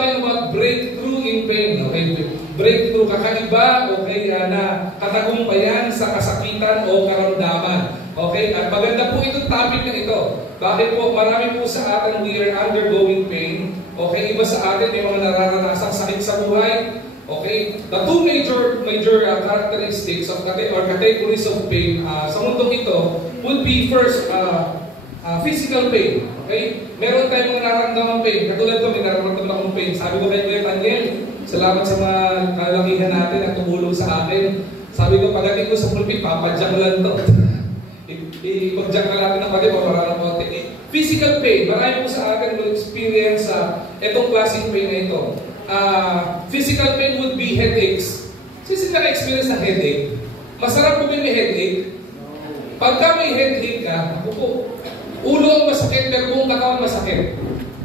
talking about breakthrough in pain. Okay? Breakthrough, kakaiba, okay, na katagumpayan sa kasakitan o karamdaman. Okay? At maganda po itong topic na ito. Bakit po? Marami po sa atin, we are undergoing pain. Okay? Iba sa atin, may mga nararanasang sakit sa buhay. Okay? The two major characteristics of or categories of pain sa mundong ito would be first, physical pain. Okay? Meron tayong mga nararamdaman pain. Katulad ko, may nararamdaman akong pain. Sabi ko kay Kuya Daniel, salamat sa mga kalakihan natin at tumulong sa akin. Sabi ko, pagdating ko sa pulpit, papadyak lang to. Ipagdyak na natin ang pagdating, para ng konti. Physical pain. Marami po sa akin will experience itong klaseng pain na ito. Physical pain would be headaches. Sino na-experience ng headache? Masarap po ba may headache? Pagka may headache ka, ako po, ulo ang masakit, pero buong katawan masakit.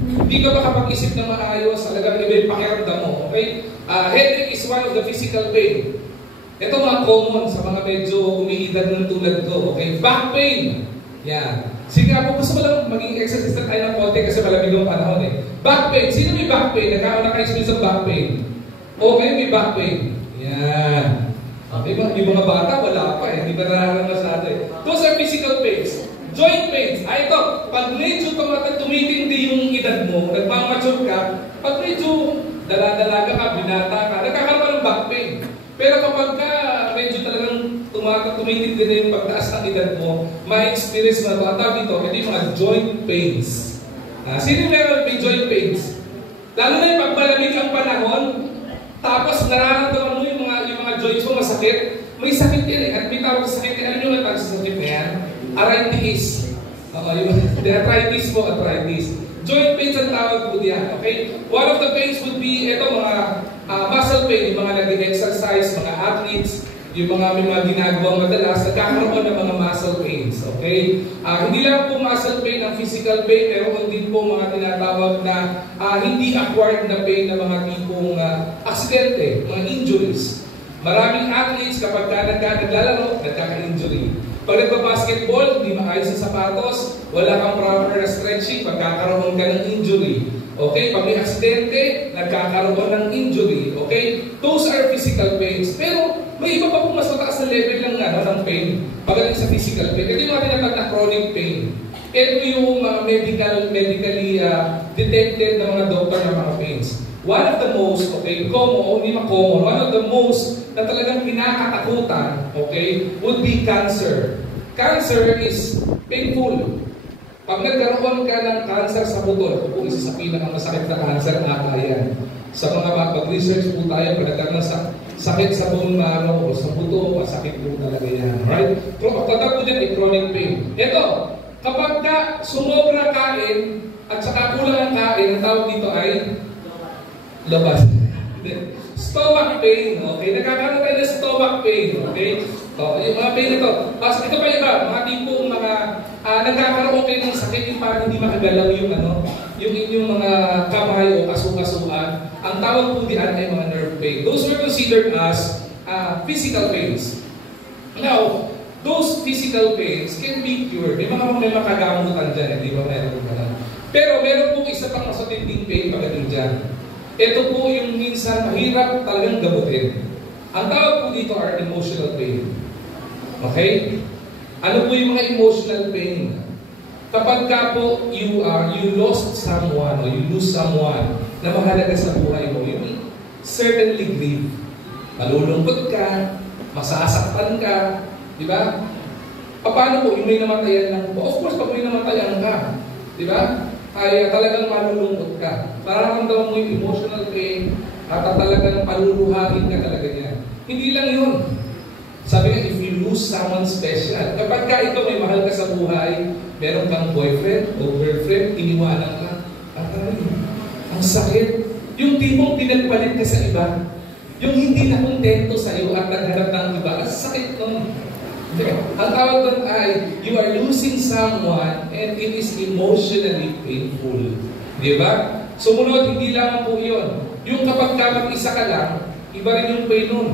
Hindi ka makapag-isip na maayos, talagang iba yung pakiramdam mo. Okay? Headache is one of the physical pain. Ito mga common sa mga medyo umiidad ng tulad ko. Okay? Back pain. Yan. Sige nga po, gusto mo lang maging exercise na tayo ng konti kasi malamig ang panahon eh. Back pain. Sino may back pain? Naka-experience ng back pain? Okay, may back pain. Yan. Okay, yung mga bata, wala pa eh. Hindi ba nararamdaman sa atin? Those are physical pains. Joint pains. Ito, pag medyo tumitindi yung edad mo, nagmamature ka, pag medyo dala-dalaga ka, binata ka, nagkakaroon ng back pain. Pero kapag ka medyo talagang tumitindi na yung pagtaas ng edad mo, ma-experience mo na tawag dito, ito yung mga joint pains. Sino meron may joint pains? Lalo na yung pagmalamig ang panahon, tapos nararamdaman mo yung mga joints mo masakit, may sakit yan eh. At may tawag sa sakit, alam nyo nga sa sakit na yan? Arthritis. Arthritis po, arthritis. Joint pains ang tawag po diyan. Okay? One of the pains would be, ito mga muscle pain, yung mga nag-exercise, mga athletes, yung mga may mga ginagawang madalas, nagkakaroon ng mga muscle pains. Okay? Hindi lang po muscle pain ang physical pain, pero din po mga tinatawag na hindi acquired na pain na mga tipong aksidente, mga injuries. Maraming athletes kapag naglalaro, nagkaka-injury. Pag nagpa-basketball, hindi maayos sa sapatos, wala kang proper stretching, pagkakaroon ka ng injury. Okay? Pag may aksidente, nagkakaroon ng injury. Okay? Those are physical pains. Pero may iba pa pong mas mataas na level ng pain pagdating sa physical pain. Ito yung mga tinatawag na chronic pain. Ito yung medically detected ng mga doktor ng mga pains. One of the most, okay, one of the most na talagang kinakatakutan, okay, would be cancer. Cancer is painful. Pag nagkaroon ka ng cancer sa buto, ito po isa sa pinakamasakit na cancer ata yan. Sa mga mag-research po tayo, pag nagkaroon ng sakit sa bone marrow o sa buto, masakit po talaga yan. Right? Tatag po dyan ay chronic pain. Ito, kapag ka sumobra kain at saka kulang ang kain, ang tawag dito ay labas. Stomach pain, okay? Nagkakaroon tayo ng stomach pain, okay? So, yung mga pain ito. Tapos ito pa iba, mga tipong nagkakaroon kayo ng sakit yung parang hindi makagalaw yung yung inyong mga kamay o kasu-kasuan. Ang tawag po diyan ay mga nerve pain. Those were considered as physical pains. Now, those physical pains can be cured. May makagamutan dyan, di ba? Pero meron po isa pang masatinding pain pagdating dyan. Ito po yung minsan mahirap talagang gamutin. Ang tawag po dito are emotional pain. Okay? Ano po yung mga emotional pain? Kapag ka po you lost someone or you lose someone na mahalaga sa buhay mo, you will certainly grieve. Malulungkot ka, masasaktan ka, di ba? Paano po yung may namatayan lang po? Of course, pag may namatayan ka, di ba? Ay talagang malulungkot ka. Nararamdaman mo yung emotional pain at talagang paluluhain ka talaga niya. Hindi lang yun. Sabi nga, if you lose someone special, kapag ka ito may mahal ka sa buhay, meron kang boyfriend o girlfriend, iniwanan ka, ang sakit. Yung tipong pinagpalit ka sa iba, yung hindi na kontento sa iyo at nagharap ng iba, ang sakit nun. Ang tawag doon ay, you are losing someone and it is emotionally painful. Di ba? Sumunod, hindi lang po yun. Yung kapag ka mag-isa ka lang, iba rin yung pain nun.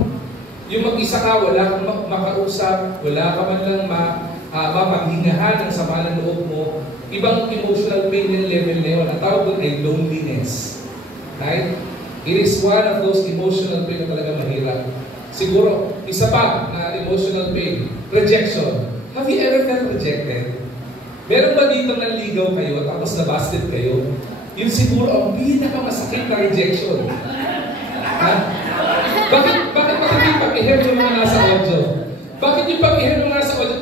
Yung mag-isa ka, wala kang makausap, wala ka man lang mapaghingahan ng sama ng loob mo, ibang emotional pain yung level na yun. Ang tawag doon ay loneliness. Right? It is one of those emotional pain na talaga mahirap. Siguro, isa pa na emotional pain, rejection. Have you ever felt rejected? Meron ba dito nanligaw kayo tapos nabasted kayo? Yun siguro ang pinakamasakit na rejection. Ha? Bakit yung pag-ihir yung mga nasa audio? Bakit yung pag-ihir yung mga nasa audio?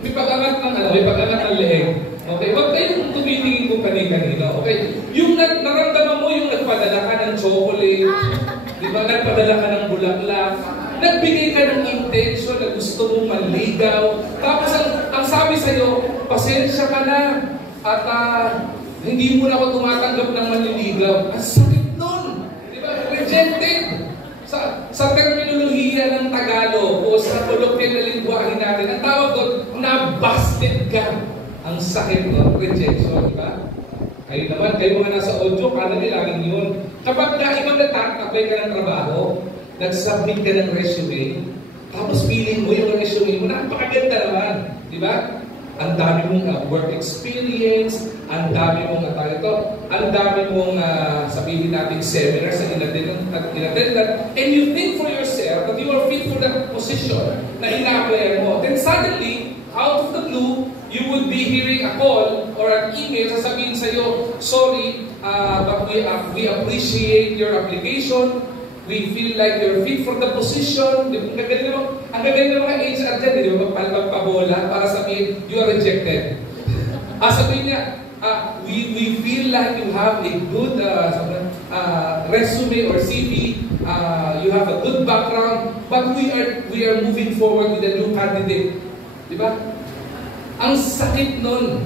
May pag-angat ng leeg. Okay? Huwag kayong tumitingin kung kanina. Okay? Yung naramdaman mo yung nagpadala ka ng chocolate, di ba? Nagpadala ka ng bulaklak, nagbigay ka ng intention na gusto mong manligaw, tapos ang sabi sa'yo, pasensya ka na, at hindi mo na ako tumatanggap ng manliligaw. Ang sakit nun! Di ba? Rejected! Sa terminolohiya ng Tagalog o sa koloktyal na lingwahe natin, ang tawag doon, nabasted ka. Ang sakit nun, rejection, di ba? Kayo naman, kayo mga nasa audio, kala nilagin yun. Kapag ikaw nag-apply ka ng trabaho, nag-submit ka ng resume, tapos feeling mo yung resume mo, napakaganda naman, di ba? Ang dami mong work experience, ang dami mong sabihin natin seminars na inattendan, and you think for yourself that you are fit for that position na ina-applyan mo. Then suddenly, out of the blue, you would be hearing a call or an email sasabihin sa'yo, sorry, but we appreciate your application. We feel like you're fit for the position. Ang gagaling ng mga HR dyan, di ba? Magpabola para sabihin, you are rejected. Sabihin niya, we feel like you have a good resume or CV, you have a good background, but we are moving forward with a new candidate. Di ba? Ang sakit nun.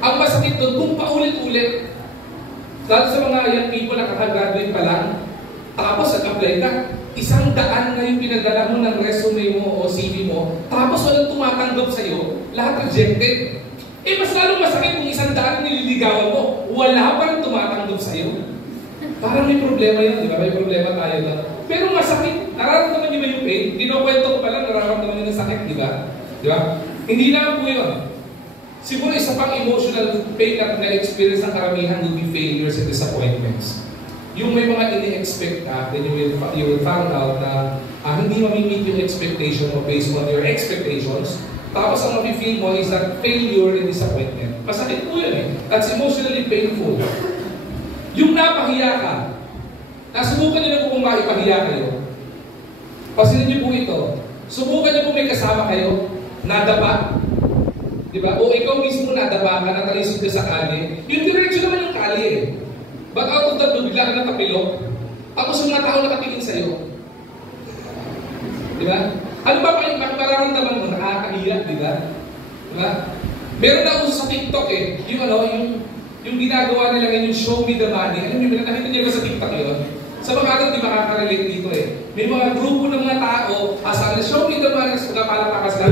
Ang masakit nun, kung paulit-ulit, dahil sa mga young people na kakagraduate pa lang, tapos nag-apply ka, 100 na yung pinadala mo ng resume mo o CV mo, tapos walang tumatanggap sa'yo, lahat rejected. Mas lalong masakit kung 100 nililigawan mo, wala pa rin tumatanggap sa'yo. Parang may problema yun, di ba? May problema tayo na. Pero masakit, nararamdaman niyo ba yung pain? Kinukwento ko pa lang, nararamdaman niyo ng sakit, di ba? Di ba? Hindi lang po yun. Siguro isa pang emotional pain na na-experience ng karamihan will be failures and disappointments. Yung may mga ini-expect ka, then you will find out na hindi mamimit yung expectation mo based on your expectations. Tapos ang mafe-feel mo is that failure and disappointment. Masakit po yun eh. That's emotionally painful. Yung napahiya ka, nasubukan niyo na po kung maipahiya kayo. Pasilin niyo po ito. Subukan niyo po may kasama kayo, nadapa. Diba? O ikaw mismo nadapa ka, natalisod ka sa kali. Yung direction naman yung kali eh. But out of the blue, bigla ka natapilok. Tapos yung mga tao nakatingin sa'yo. Diba? Ano ba mararamdaman mo? Nakakahiya, diba? Diba? Meron na uso sa TikTok eh. Yung ginagawa nila ngayon, yung show me the money. Ano yung nakita niyo ba sa TikTok yun? Sa mga atin, di makaka-relate dito eh. May mga grupo ng mga tao, sabi na show me the money, tapos magpapalapakas na.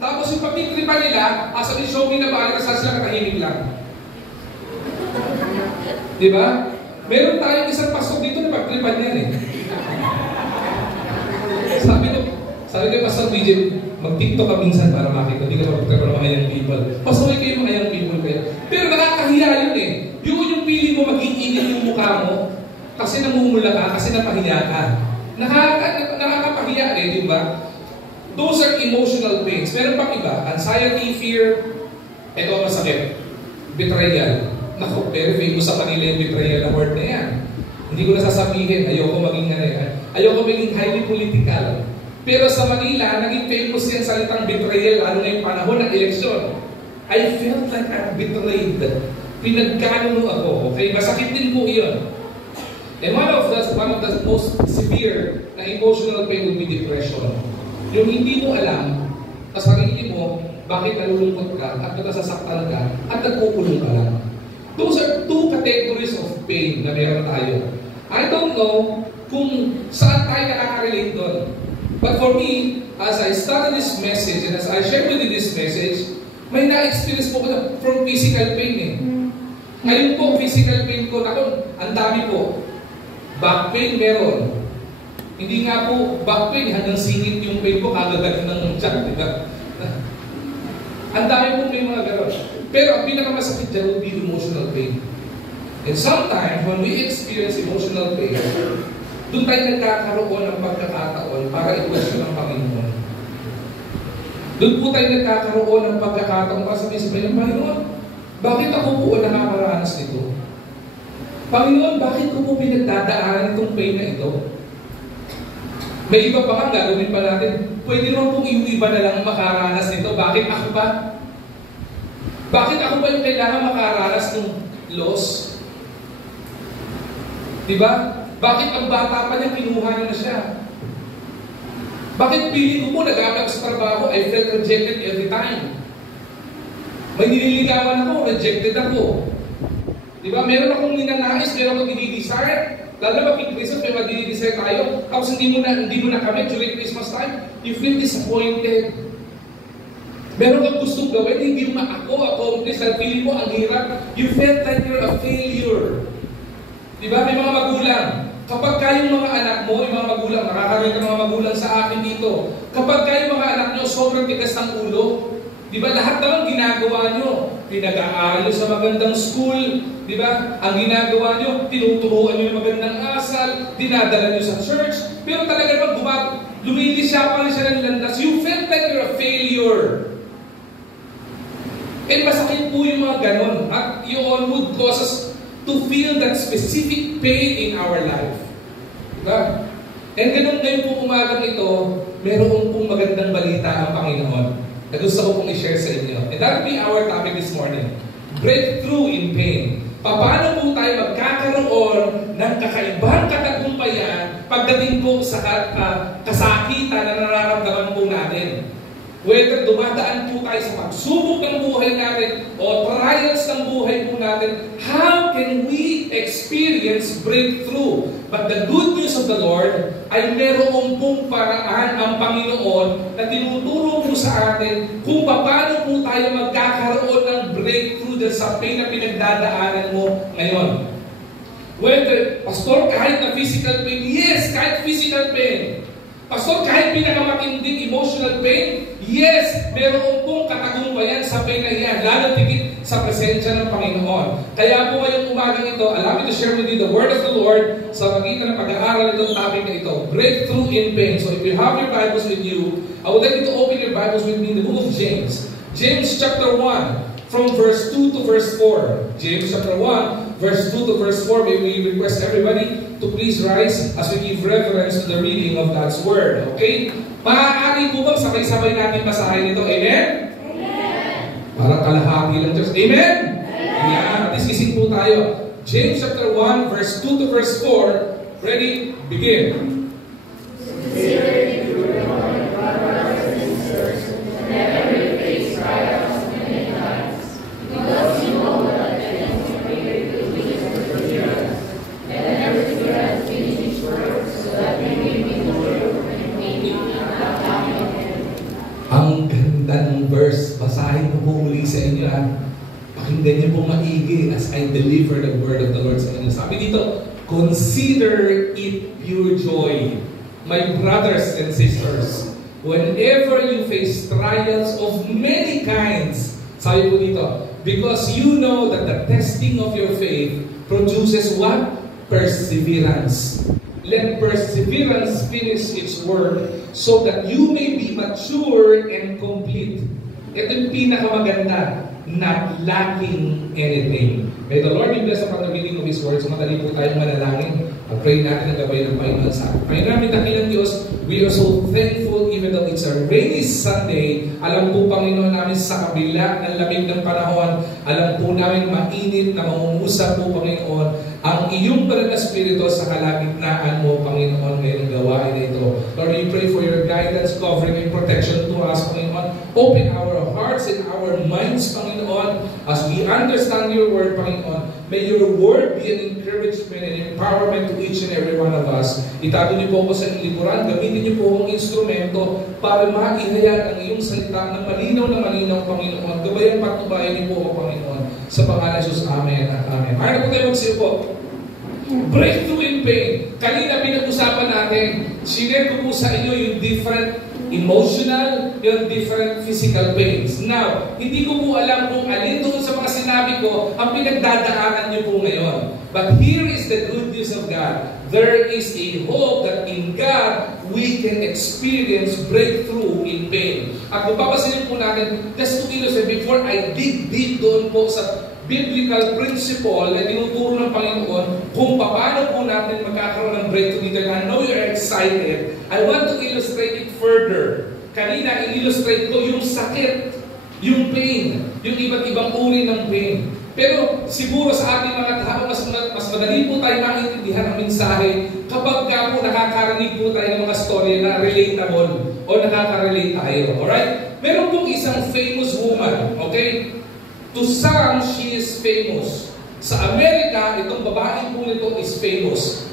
Tapos yung pagtitripan nila, sabi show me the money, tapos sila katahimik lang. Diba? Meron tayong isang pastor dito na pagtripan yan eh. Sabi ko, Pastor BJ, mag-TikTok ka minsan para makita. Hindi ka magtripan ng mga young people. Pasukin kayo mga young people kayo. Pero nakakahiya yun eh. Yung feeling mo mag-iinit yung mukha mo kasi namumula ka, kasi napahiya ka. Nakakapahiya eh, di ba? Those are emotional pains. Meron pang iba. Anxiety, fear, ito ang masakit. Betrayal. Naku, very famous sa kanila yung betrayal na word na yan. Hindi ko nasasabihin, ayoko maging highly political. Pero sa Manila, naging famous yan salitang betrayal, lalo na yung panahon ng eleksyon. I felt like I'm betrayed. Pinagkano mo ako, okay? Masakit din po yun. And one of the most severe na emotional pain will be depression. Yung hindi mo alam, sa sarili mo, bakit nalulungkot ka, at nasasaktan ka, at nagkukulong ka lang. Those are two categories of pain na meron tayo. I don't know kung saan tayo nakaka-relate doon. But for me, as I study this message and as I share with you this message, may na-experience po ko from physical pain eh. Ngayon po, physical pain ko, ang dami po. Back pain meron. Hindi nga po back pain, hanggang singit yung pain ko, kagagat ng tiyak, diba? Ang dami po may mga gano'n. Pero ang pinakamasakit dyan will be emotional pain. And sometimes, when we experience emotional pain, doon tayo nagkakaroon ng pagkakataon para i-question ng Panginoon. Doon po tayo nagkakaroon ng pagkakataon para sabihin sa Panginoon, bakit ako po nakakaranas nito? Panginoon, bakit ko po pinagdadaanan itong pain na ito? May iba pa nga, gagawin pa natin. Pwede naman pong yung iba na lang makaranas nito. Bakit ako pa? Bakit ako pa yung kailangan makaranas ng loss? Diba? Bakit ang bata pa niya, kinuha na siya? Bakit piling ko po, nag-aaral sa trabaho, I felt rejected every time? May nililigawan ako, rejected ako. Diba? Meron akong ninanais, meron akong dinidesire. Lalo na pag Christmas, may madinidesire tayo. Tapos hindi mo na kami during Christmas time, you feel disappointed. Meron kang gustong gawin, hindi mo accomplish, dahil feeling mo ang hirap. You felt like you're a failure. Diba? May mga magulang. Kapag kayong mga anak mo, yung mga magulang, nakakaroon ng mga magulang sa akin dito. Kapag kayong mga anak nyo, sobrang tigas ng ulo. Diba? Lahat naman ginagawa nyo. Pinag-aaral nyo sa magandang school. Diba? Ang ginagawa nyo, tinuturuan nyo ng magandang asal, dinadala nyo sa church. Pero talaga naman, lumilisya pa rin siya ng landas. You felt like you're a failure. And masakit po yung mga ganon. At yun would cause us to feel that specific pain in our life. Diba? And ganun ngayon po umagang ito, meron pong magandang balita ang Panginoon na gusto ko pong i-share sa inyo. And that will be our topic this morning. Breakthrough in pain. Paano po tayo magkakaroon ng kakaibang katagumpayan pagdating po sa kasakitan na nararamdaman po natin. Whether dumadaan po tayo sa pagsubok ng buhay natin o trials ng buhay po natin, how can we experience breakthrough? But the good news of the Lord ay meron pong paraan ang Panginoon na tinuturo po sa atin kung paano po tayo magkakaroon ng breakthrough dahil sa pain na pinagdadaanan mo ngayon. Whether, Pastor, kahit na physical pain, yes, kahit physical pain. Pastor, kahit pinakamatinding emotional pain, yes, meron pong katagumpayan sa pain na iyan, lalo tigit sa presensya ng Panginoon. Kaya po ngayong umagang ito, allow me to share with you the word of the Lord sa magitan ng pag-aaral itong topic na ito, breakthrough in pain. So if you have your Bibles with you, I would like you to open your Bibles with me in the book of James. James chapter 1, from verse 2 to verse 4. James chapter 1, verse 2 to verse 4. May we request everybody to please rise as we give reverence to the reading of God's Word. Okay? Maaari po ba sabay-sabay natin basahin ito? Amen? Amen! Parang kalahati lang Diyos. Amen? Amen! Yan. At least isip po tayo. James chapter 1, verse 2 to verse 4. Ready? Begin. Verse, basahin ko po muli sa inyo pakinggan niyo po maigi as I deliver the word of the Lord sa inyo. Sabi dito, consider it pure joy, my brothers and sisters, whenever you face trials of many kinds. Sabi po dito, because you know that the testing of your faith produces what? Perseverance. Let perseverance finish its work so that you may be mature and complete. Ito yung pinakamaganda, not lacking anything. May the Lord be blessed upon the reading of His Word. So madali po tayong manalangin. Pag-pray natin ang gabay ng Panginoon sa atin. Panginoon namin dakilang Diyos, we are so thankful even though it's a rainy Sunday. Alam po Panginoon namin sa kabila ng lamig ng panahon, alam po namin mainit na mangungusap po Panginoon ang iyong banal na Espiritu sa kalagitnaan mo, Panginoon, ngayong gawain na ito. Lord, we pray for your guidance, covering, and protection to us, Panginoon. Open our hearts and our minds, Panginoon, as we understand your word, Panginoon. May your word be an encouragement and empowerment to each and every one of us. Itago niyo po ako sa inyong lipuran. Gamitin niyo po akong instrumento para maihayag ang iyong salita ng malinaw, Panginoon. Gabayan patubayan niyo po ako, Panginoon. Sa pangalan ng Jesus, Amen at Amen. Ayaw po tayo magsiyo po. Breakthrough in pain. Kanina pinag-usapan natin, sinare ko po sa inyo yung different emotional, yung different physical pains. Now, hindi ko po alam kung alin doon sa mga sinabi ko ang pinagdadaanan niyo po ngayon. But here is the good news of God. There is a hope that in God, we can experience breakthrough in pain. At kung papasilin po natin, just to illustrate, before I dig deep doon po sa biblical principle na tinuturo ng Panginoon kung paano po natin magkakaroon ng breakthrough dito. And I know you're excited. I want to illustrate it further. Kanina, in-illustrate ko yung sakit, yung pain, yung iba't ibang uri ng pain. Pero siguro sa ating mga tao, mas madali po tayo maintindihan ang mensahe kapag ka po nakakarinig po tayo ng mga story na relatable o nakaka-relate tayo. Alright? Meron pong isang famous woman, okay? To some, she is famous. Sa Amerika, itong babae po nito is famous.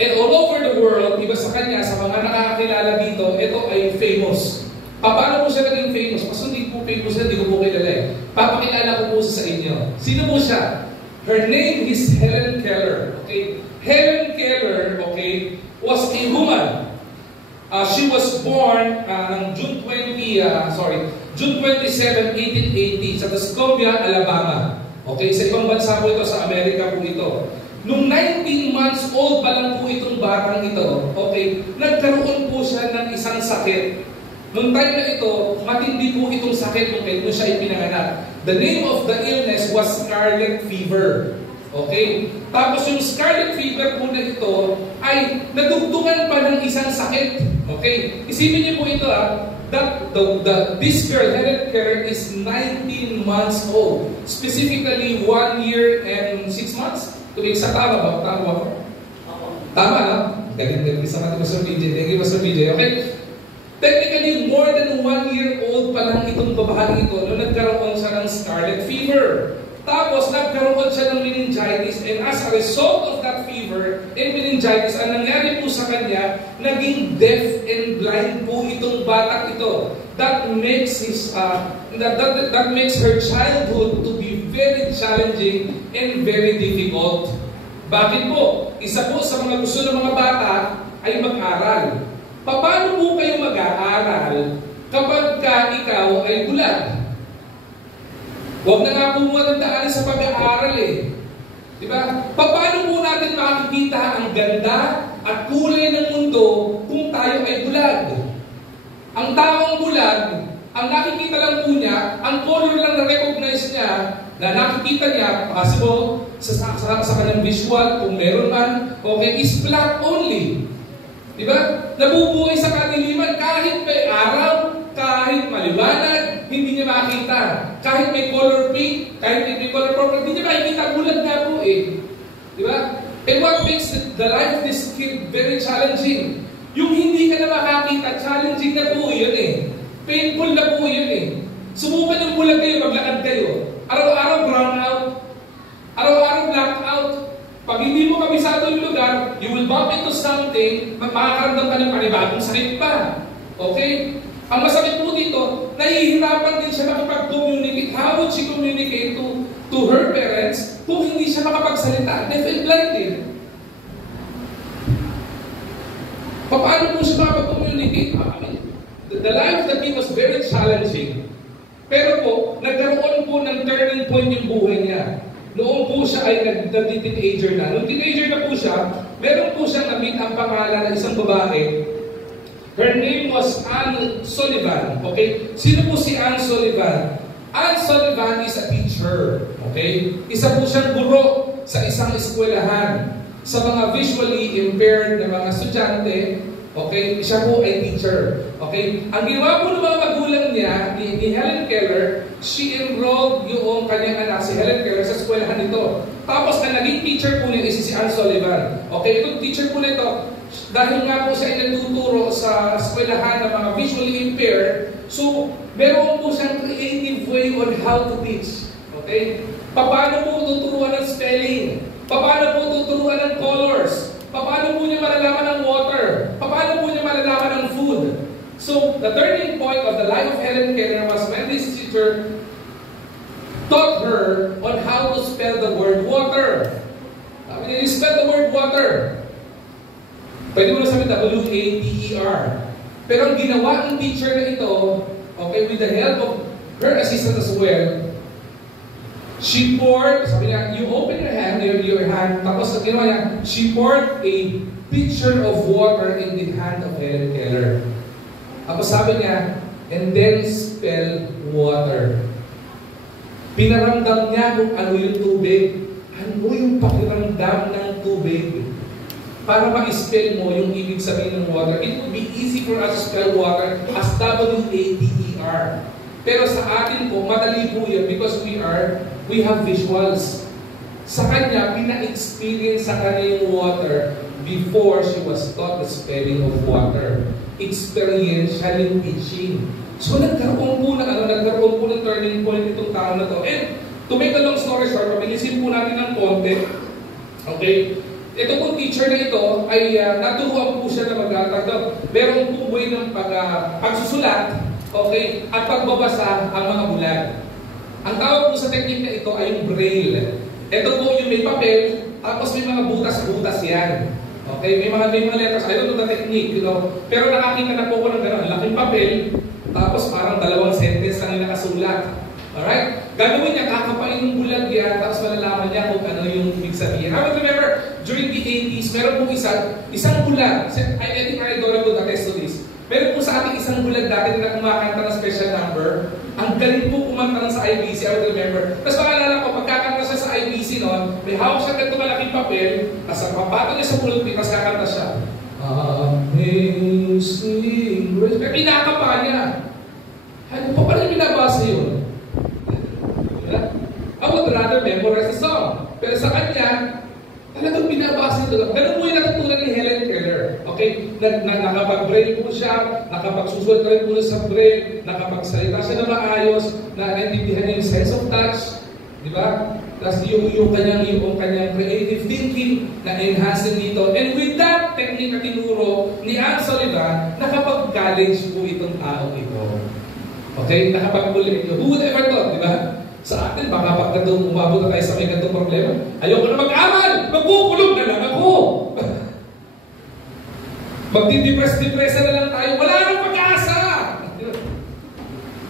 And all over the world, iba sa kanya, sa mga nakakakilala dito, ito ay famous. Paano po siya naging famous? Mas hindi po famous na, hindi ko po kilala eh. Papakilala ko po sa inyo. Sino po siya? Her name is Helen Keller. Okay? Helen Keller, okay, was a woman. She was born on June 27, 1880 sa Tuscumbia, Alabama. Okay, sa ibang bansa po ito, sa Amerika po ito. Nung 19 months old pa lang po itong batang ito, okay, nagkaroon po siya ng isang sakit. Nung time na ito, matindi po itong sakit nung siya ipinanganak. The name of the illness was scarlet fever. Okay? Tapos yung scarlet fever po na ito ay nadugtungan pa ng isang sakit. Okay? Isipin niyo po ito this girl, Helen Keller, is 19 months old. Specifically 1 year and 6 months. To be exact, tama ba? Tama ba? Tama, no? Galing isa natin Pastor PJ. Thank you, Pastor PJ. Okay? Technically, more than 1 year old pa lang itong babae ito nung nagkaroon siya ng scarlet fever. Tapos, nagkaroon siya ng meningitis, and as a result of that fever and meningitis, ang nangyari po sa kanya, naging deaf and blind po itong batang ito. That makes that makes her childhood to be very challenging and very difficult. Bakit po? Isa po sa mga gusto ng mga bata ay mag-aral. Paano po kayo mag-aaral kapag ikaw ay bulag? Huwag na nga po muna daanin sa pag-aaral eh. Diba? Paano po natin makikita ang ganda at kulay ng mundo kung tayo ay bulag? Ang taong bulag, ang nakikita lang po niya, ang color lang na-recognize niya, na nakikita niya, possible, sa kanyang visual, kung meron man, okay, is black only. Diba? Nabubuhay sa kadiliman kahit may araw, kahit maliwanag, hindi niya makita. Kahit may color pink, kahit may color purple, hindi niya makikita. Bulag nga po eh. Diba? And what makes the life of this kid very challenging? Yung hindi ka na makakita, challenging na po yun eh. Painful na po yun eh. Subukan yung bulag kayo, maglakad kayo. Araw-araw brown out. Araw-araw black out. Pag hindi mo kabisado yung lugar, you will bump into something, makakaramdam ka ng panibagong sakit pa. Okay? Ang masakit po dito, nahihirapan din siya makipag-communicate. How would she communicate to her parents kung hindi siya makapagsalita? Deaf and blind din. Paano po siya makapag-communicate? The life that he was very challenging. Pero po, nagkaroon po ng turning point yung buhay niya. Noong po siya ay nag-teenager na. Noong teenager na po siya, meron po siyang na-meet ang pangalan ng isang babae. Her name was Anne Sullivan. Okay? Sino po si Anne Sullivan? Anne Sullivan is a teacher. Okay? Isa po siyang guro sa isang eskwelahan. Sa mga visually impaired na mga estudyante, okay? Siya po ay teacher. Okay? Ang ginawa po ng mga magulang niya, ni Helen Keller, she enrolled yung kanyang anak, si Helen Keller, sa eskwelahan nito. Tapos, ang naging teacher po nito is si Anne Sullivan. Okay? Itong teacher po nito, dahil nga po siya ay nagtuturo sa eskwelahan ng mga visually impaired, so, meron po siyang creative way on how to teach. Okay? Paano po tuturuan ng spelling? Paano po tuturuan ng colors? Paano po niya malalaman ng water? Paano po niya malalaman ng food? So, the turning point of the life of Helen Keller was when this teacher taught her on how to spell the word water. When you spell the word water, pwede mo na sabihin W-A-T-E-R. Pero ang ginawa ng teacher na ito, okay, with the help of her assistant as well, she poured, sabi niya, you open your hand, tapos ginawa niya, she poured a pitcher of water in the hand of Helen Keller. Tapos sabi niya, and then spell water. Pinaramdam niya kung ano yung tubig. Ano yung pakiramdam ng tubig? Para ma-spell mo yung ibig sabihin ng water. It would be easy for us to spell water as W-A-T-E-R. Pero sa atin po, madali po yun because we have visuals. Sa kanya, pina-experience sa kanya yung water before she was taught the spelling of water. Experiential yung teaching. So nagkaroon po ng turning point itong tao na to. And to make a long story short, pabilisin po natin ng konti. Okay? Ito pong teacher na ito ay naturuan po siya na magtatagdag. Meron po way ng pagsusulat, okay, at pagbabasa ang mga bulag. Ang tawag po sa technique na ito ay yung braille. Ito po yung may papel, tapos may mga butas-butas yan. Okay, may mga letters. I don't know the technique, you know. Pero nakakita na po ko ng gano'n. Laking papel, tapos parang 2 sentence lang yung nakasulat. Alright? Gagawin niya, kakapain yung bulag yan, tapos malalaman niya kung ano yung ibig sabihin. I remember, during the 80s, meron po isang bulag. I think I don't know the test to this. Meron po sa ating isang bulag dati na kumakanta ng special number. Ang galing po kumanta ng sa IBC, I would remember. Tapos maalala ko, pagkakanta siya sa IBC noon, may hawak siya ganito malaking papel, tapos ang papato niya sa pulpit, tapos kakanta siya. Amazing Grace. Kaya pinakapa niya. Ano pa pala binabasa yun? I would rather memorize the song. Pero sa kanya, talagang binabasa ito. Ganun po yung natutunan ni Helen Keller. Okay? Nakapag-braille po siya, nakapagsusulat na rin po sa braille, nakapagsalita siya na maayos, naintindihan niya yung sense of touch. Di ba? Tapos yung kanyang creative thinking na enhance dito. And with that technique na tinuro ni Anne Sullivan, nakapag-college po itong tao ito. Okay? Nakapag-college. Who would ever thought, di ba? Sa atin, baka pag umabot na tayo sa may ganitong problema, ayoko na mag-aral! Magkukulog na lang ako! Magdidepress na lang tayo, wala nang pag-asa!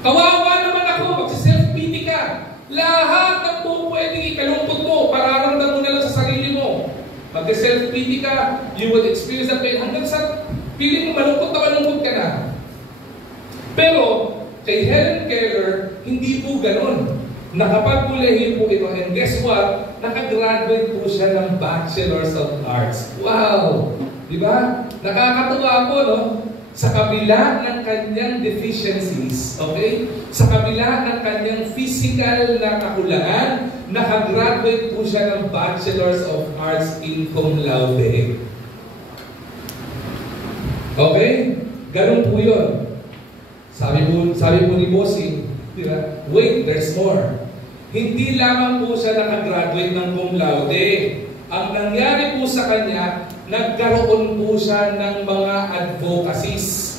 Kawawa naman ako, magsiself-pity ka. Lahat ng po pwedeng ikalungkot mo, pararamdam mo na lang sa sarili mo. Magsiself-pity ka, you will experience that pain hanggang sa feeling mo malungkot ka na. Pero, kay Helen Keller, hindi po ganon. Nakapag-kulehin po ito, and guess what? Nakagraduate po siya ng Bachelor's of Arts. Wow! Di ba? Nakakatuwa po, no? Sa kabila ng kanyang deficiencies, okay? Sa kabila ng kanyang physical na kakulangan, nakagraduate po siya ng Bachelor's of Arts in cum laude. Okay? Ganun po yun. Sabi po ni Bossing, di ba? Wait, there's more. Hindi lamang po siya nakagraduate ng cum laude. Ang nangyari po sa kanya, nagkaroon po siya ng mga advocacies.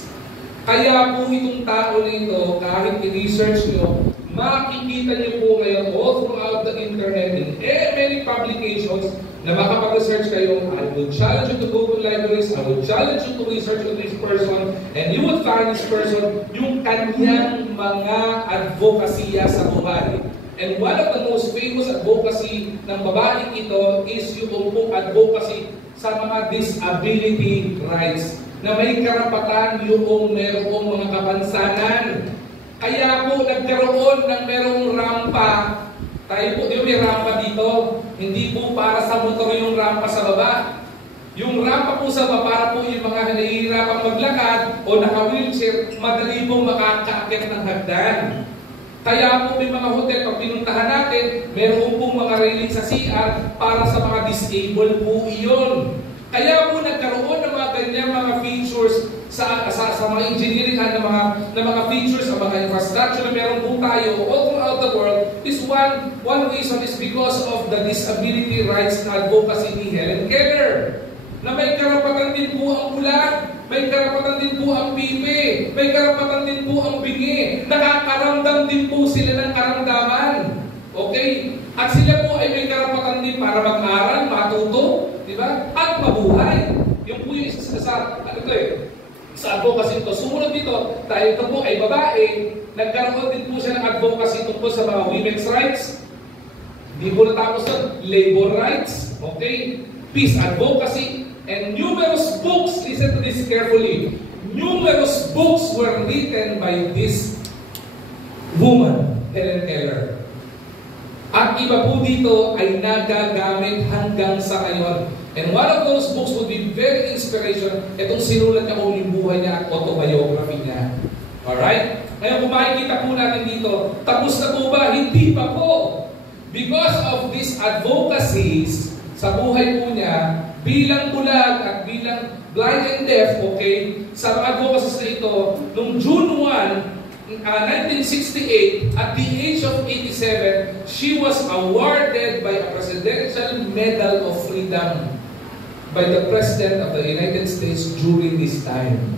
Kaya po itong tao nito, kahit i-research nyo, makikita nyo po ngayon all throughout the internet in many publications na makapag-research kayo. I would challenge you to go to libraries, I would challenge you to research on this person, and you would find this person yung kanyang mga advokasya sa buhay. And one of the most famous advocacy ng babaeng ito is yung pong advocacy sa mga disability rights na may karapatan yung merong mga kapansanan. Kaya po nagkaroon ng merong rampa. Tayo po, may rampa dito. Hindi po para sa motor yung rampa sa baba. Yung rampa po sa baba para po yung mga nahihirapang maglakad o naka-wheelchair, madali pong makakaakit ng hagdan. Kaya po may mga hotel, pag pinuntahan natin, meron pong mga railing sa CR para sa mga disabled po iyon. Kaya po nagkaroon ng mga ganyan mga features sa mga engineering na mga features, sa mga infrastructure na meron po tayo all throughout the world is one reason is because of the disability rights na advocacy ni Helen Keller. Na may karapatan din po ang bulag, may karapatan din po ang pipi, may karapatan din po ang bingi. Nakakaramdam din po sila ng karamdaman. Okay? At sila po ay may karapatan din para mag-aral, matuto, di ba? At mabuhay. Yung po yung isa sa, ano to sa advocacy ito. Sumunod dito, dahil ito po ay babae, nagkaroon din po siya ng advocacy tungkol sa mga women's rights. Hindi po natapos doon, labor rights, okay? Peace advocacy, and numerous books, listen to this carefully, numerous books were written by this woman, Helen Keller. At iba po dito ay nagagamit hanggang sa ngayon. And one of those books would be very inspirational. Itong sinulat niya kung yung buhay niya at autobiography niya. Alright? Ngayon kung makikita po natin dito, tapos na po ba? Hindi pa po. Because of these advocacies sa buhay po niya, bilang bulag at bilang blind and deaf, okay, sa mga advocacies na ito, noong June 1, 1968, at the age of 87, she was awarded by a Presidential Medal of Freedom by the President of the United States during this time.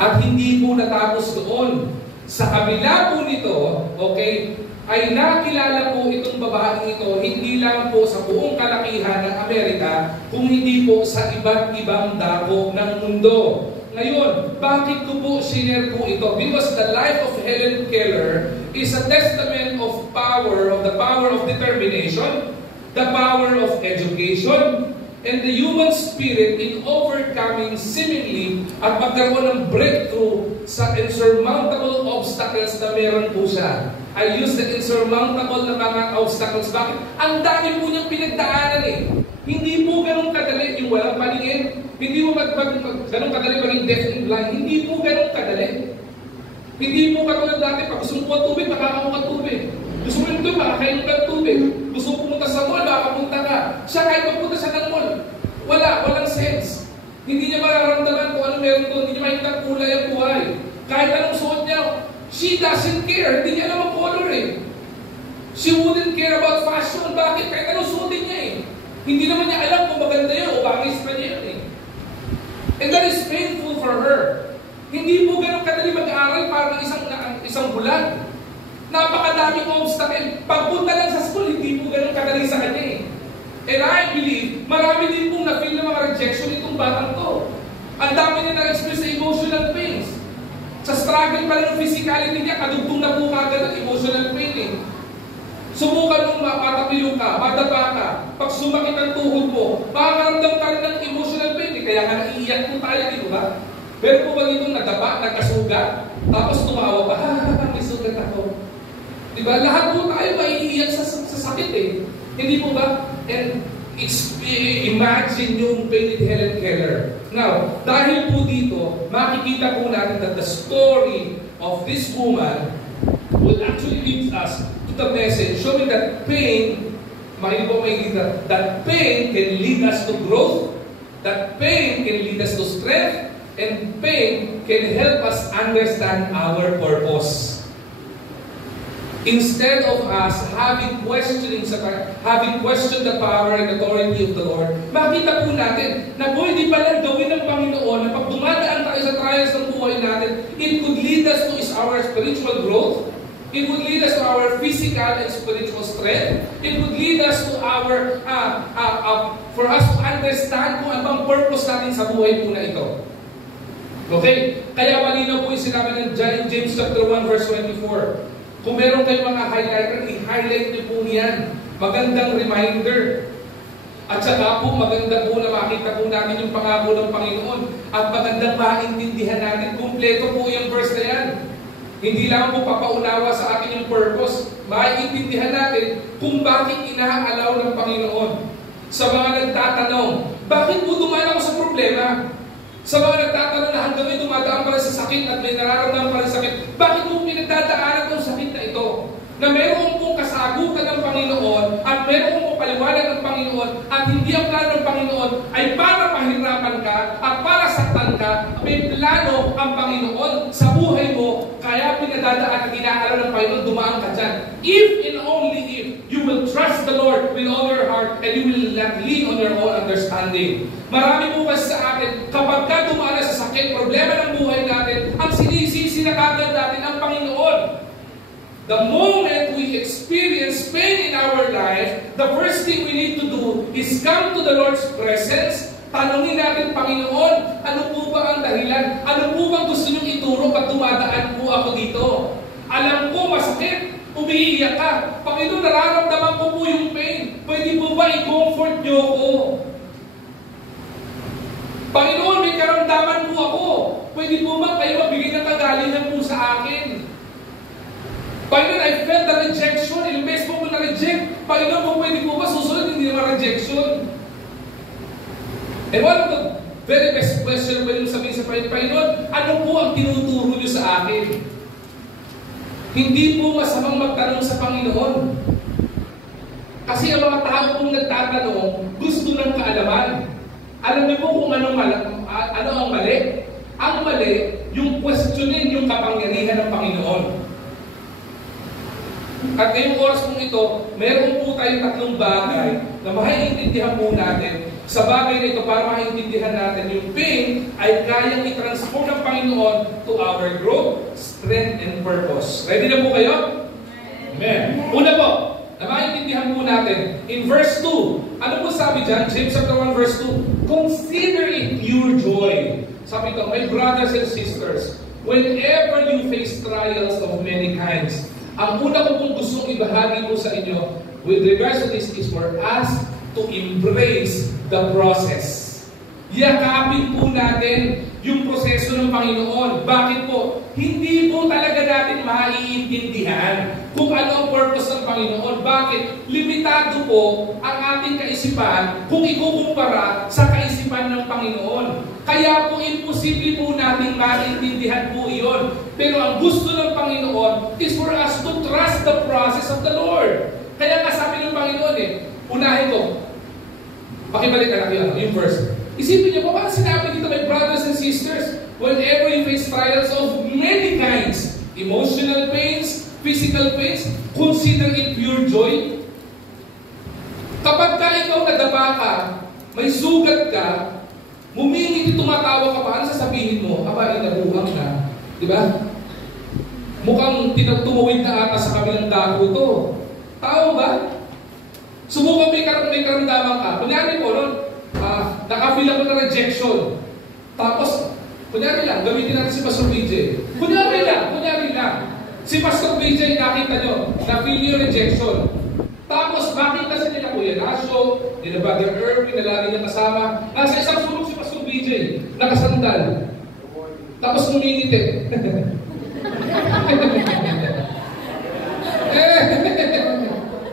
At hindi po natapos doon. Sa kabila po nito, okay, ay nakilala po itong babaeng ito hindi lang po sa buong kalakihan ng Amerika, kung hindi po sa iba't ibang dako ng mundo. Ngayon, bakit ko po sinare po ito? Because the life of Helen Keller is a testament of power, of the power of determination, the power of education, and the human spirit in overcoming seemingly at magkaroon ng breakthrough sa insurmountable obstacles na meron po siya. I use the insurmountable na mga obstacles. Bakit? Ang dami po niyang pinagdaanan eh. Hindi po ganun kadali yung walang paningin. Hindi mo ganun kadali maging deaf and blind. Hindi po ganun kadali. Hindi po katulad dati, pag gusto mo po tubig, makakakuha ka tubig. Gusto mo yung tubig, makakainom ka tubig. Gusto mo pumunta sa mall, makakapunta ka. Siya kahit magpunta siya ng mall, walang sense. Hindi niya mararamdaman kung ano meron doon. Hindi niya makikita kulay ang buhay. Kahit anong suot niya, she doesn't care. Hindi niya alam ang color eh. She wouldn't care about fashion. Bakit? Kahit anong suotin niya eh. Hindi naman niya alam kung maganda yun o bangis pa niya yun eh. And that is painful for her. Hindi po ganun kadali mag-aaral para ng isang bulan. Napakadaming obstacle. Pagpunta lang sa school, hindi po ganun kadali sa kanya eh. And I believe, marami din pong na-feel na mga rejection itong batang to. Ang dami niya na-express sa emotional pains. Sa struggle pa rin ng physicality niya, kadugtong na po kagad ang emotional pain eh. Subukan mong mapatapilong ka, madapa ka, pag sumakit ang tuhod mo, makakaramdam ka rin ng emotional pain eh. Kaya nga naiiyak po tayo, di ba? Pero po ba dito nadapa, nagkasugat, tapos tumawa pa, may sugat ako. Di ba? Lahat po tayo maiiyak sa sakit eh. Hindi po ba? And imagine yung pain ni Helen Keller. Now, dahil po dito, makikita po natin that the story of this woman will actually lead us to the message showing that pain, that pain can lead us to growth, that pain can lead us to strength, and pain can help us understand our purpose. Instead of us having questioned the power and authority of the Lord, makita po natin na pwede pala gawin ng Panginoon na pag dumadaan tayo sa trials ng buhay natin, it could lead us to our spiritual growth, it would lead us to our physical and spiritual strength, it would lead us to our, for us to understand kung anong purpose natin sa buhay po na ito. Okay? Kaya malinaw po yung sinabi ng James chapter 1 verse 24. Kung meron kayong mga highlighter, i-highlight niyo po yan. Magandang reminder. At saka po, maganda po na makita po natin yung pangako ng Panginoon. At magandang maintindihan natin. Kumpleto po yung verse na yan. Hindi lang po papaunawa sa atin yung purpose. Maintindihan natin kung bakit inaalaw ng Panginoon. Sa mga nagtatanong, bakit po dumaan ako sa problema? Sa mga nagtatanong na hanggang may dumadaan pa rin sa sakit at may nararamdaman pa rin sakit, bakit mo pinagdadaanan ng sakit na ito? Na meron pong kasagutan ng Panginoon at meron pong paliwanag ng Panginoon at hindi ang plano ng Panginoon ay para mahirapan ka at para saktan ka. May plano ang Panginoon sa buhay mo, kaya pinagdadaan at inaalala ng Panginoon, dumaan ka dyan. If and only if you will trust the Lord with all your heart and you will not lean on your own understanding. Marami po kasi sa atin, kapag ka dumaan sa sakit, problema ng buhay natin, ang sinisisi na kagad natin ang Panginoon. The moment we experience pain in our life, the first thing we need to do is come to the Lord's presence, Tanungin natin, Panginoon, ano po ba ang dahilan? Ano po bang gusto niyong ituro pag dumadaan po ako dito? Alam ko, masakit. Umiiyak ka. Panginoon, nararamdaman ko po yung pain. Pwede po ba i-comfort niyo ko? Panginoon, may karamdaman po ako. Pwede po ba kayo magbigay ng kagalingan po sa akin? Panginoon, I felt the rejection. Ilang beses po ko na-reject. Panginoon, po pwede po ba susunod hindi naman rejection? And one of the very best question pwede mo sabihin sa Panginoon, ano po ang tinuturo niyo sa akin? Hindi po masamang magtanong sa Panginoon. Kasi ang mga tao pong nagtatanong, gusto ng kaalaman. Alam niyo po kung ano ang mali? Ang mali, yung questionin yung kapangyarihan ng Panginoon. At ngayong oras pong ito, meron po tayong tatlong bagay na maiintindihan po natin. Sa bagay na ito, para maiintindihan natin yung pain ay kayang i-transform ng Panginoon to our growth, strength, and purpose. Ready na po kayo? Amen. Una po, na maiintindihan po natin, in verse 2, ano po sabi dyan? James chapter 1 verse 2, consider it pure joy. Sabi ito, my brothers and sisters, whenever you face trials of many kinds, ang una ko pong gustong ibahagi po sa inyo with regards to this is for us to embrace the process. Yakapin po natin yung proseso ng Panginoon. Bakit po? Hindi po talaga natin maiintindihan kung ano ang purpose ng Panginoon. Bakit? Limitado po ang ating kaisipan kung ikukumpara sa kaisipan ng Panginoon. Kaya po imposible po natin maintindihan po iyon. Pero ang gusto ng Panginoon is for us to trust the process of the Lord. Kaya nga sabi ng Panginoon unahin ko, pakibalik na lang yung verse. Isipin niyo po, bakit sinabi dito, my brothers and sisters, whenever you face trials of many kinds, emotional pains, physical pains, consider it pure joy. Kapag ka ikaw nadapa ka, may sugat ka, mumingit, tumatawa ka pa, ano sasabihin mo? Aba, inabuhang na. Di ba? Mukhang tumawid na ata sa kabilang dako to. Tao ba? Subukan may karamdaman ka. Kunyari po, nakafeel ako ng rejection. Tapos, kunyari lang, gamitin natin si Pastor BJ. Kunyari lang. Si Pastor BJ, nakita nyo, na-feel nyo rejection. Tapos, makita sa nila Kuya Nasyo, nila Brother Erwin, na lagi niya kasama. Nasa isang sulok si Pastor BJ, nakasandal. Tapos, numinite.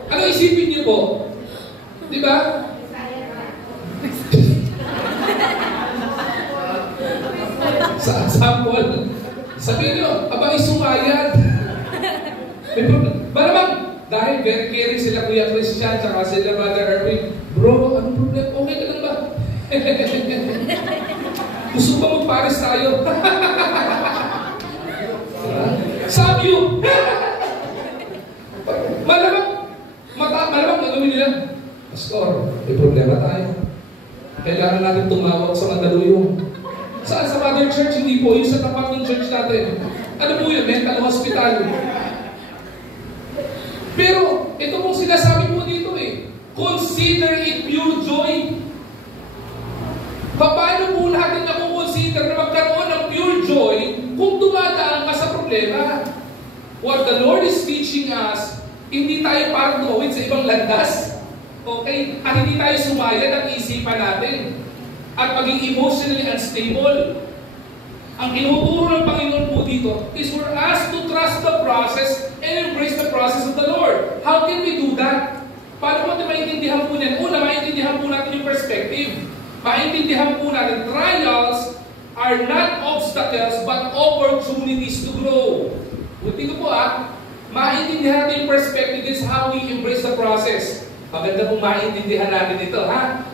Ano isipin niyo po? Di ba? Sa example, sabihin nyo, aba isumayad. Malamang, dahil very caring sila Kuya Christian, tsaka sila Brother Erwin, bro, anong problem? Okay ka lang ba? Gusto ba magpares tayo? Sabi yun! Malamang gagawin nila, Pastor, may problema tayo. Kailangan natin tumawag sa Mandaluyong. Saan sa Mother Church? Hindi po. Yung sa tapat ng church natin. Ano po yun? Mental hospital. Pero, ito pong sinasabi po dito consider it pure joy. Paano po natin consider na magkaroon ng pure joy kung dumadaan ka sa problema? What the Lord is teaching us, hindi tayo parang tumawid sa ibang landas. Okay? At hindi tayo sumayad ang isipan natin. At maging emotionally unstable. Ang inuturo ng Panginoon po dito is for us to trust the process and embrace the process of the Lord. How can we do that? Paano natin maintindihan po niyan? Una, maintindihan po natin yung perspective. Maintindihan po natin, trials are not obstacles but opportunities to grow. Buti ko po maintindihan natin yung perspective is how we embrace the process. Maganda pong maintindihan natin ito,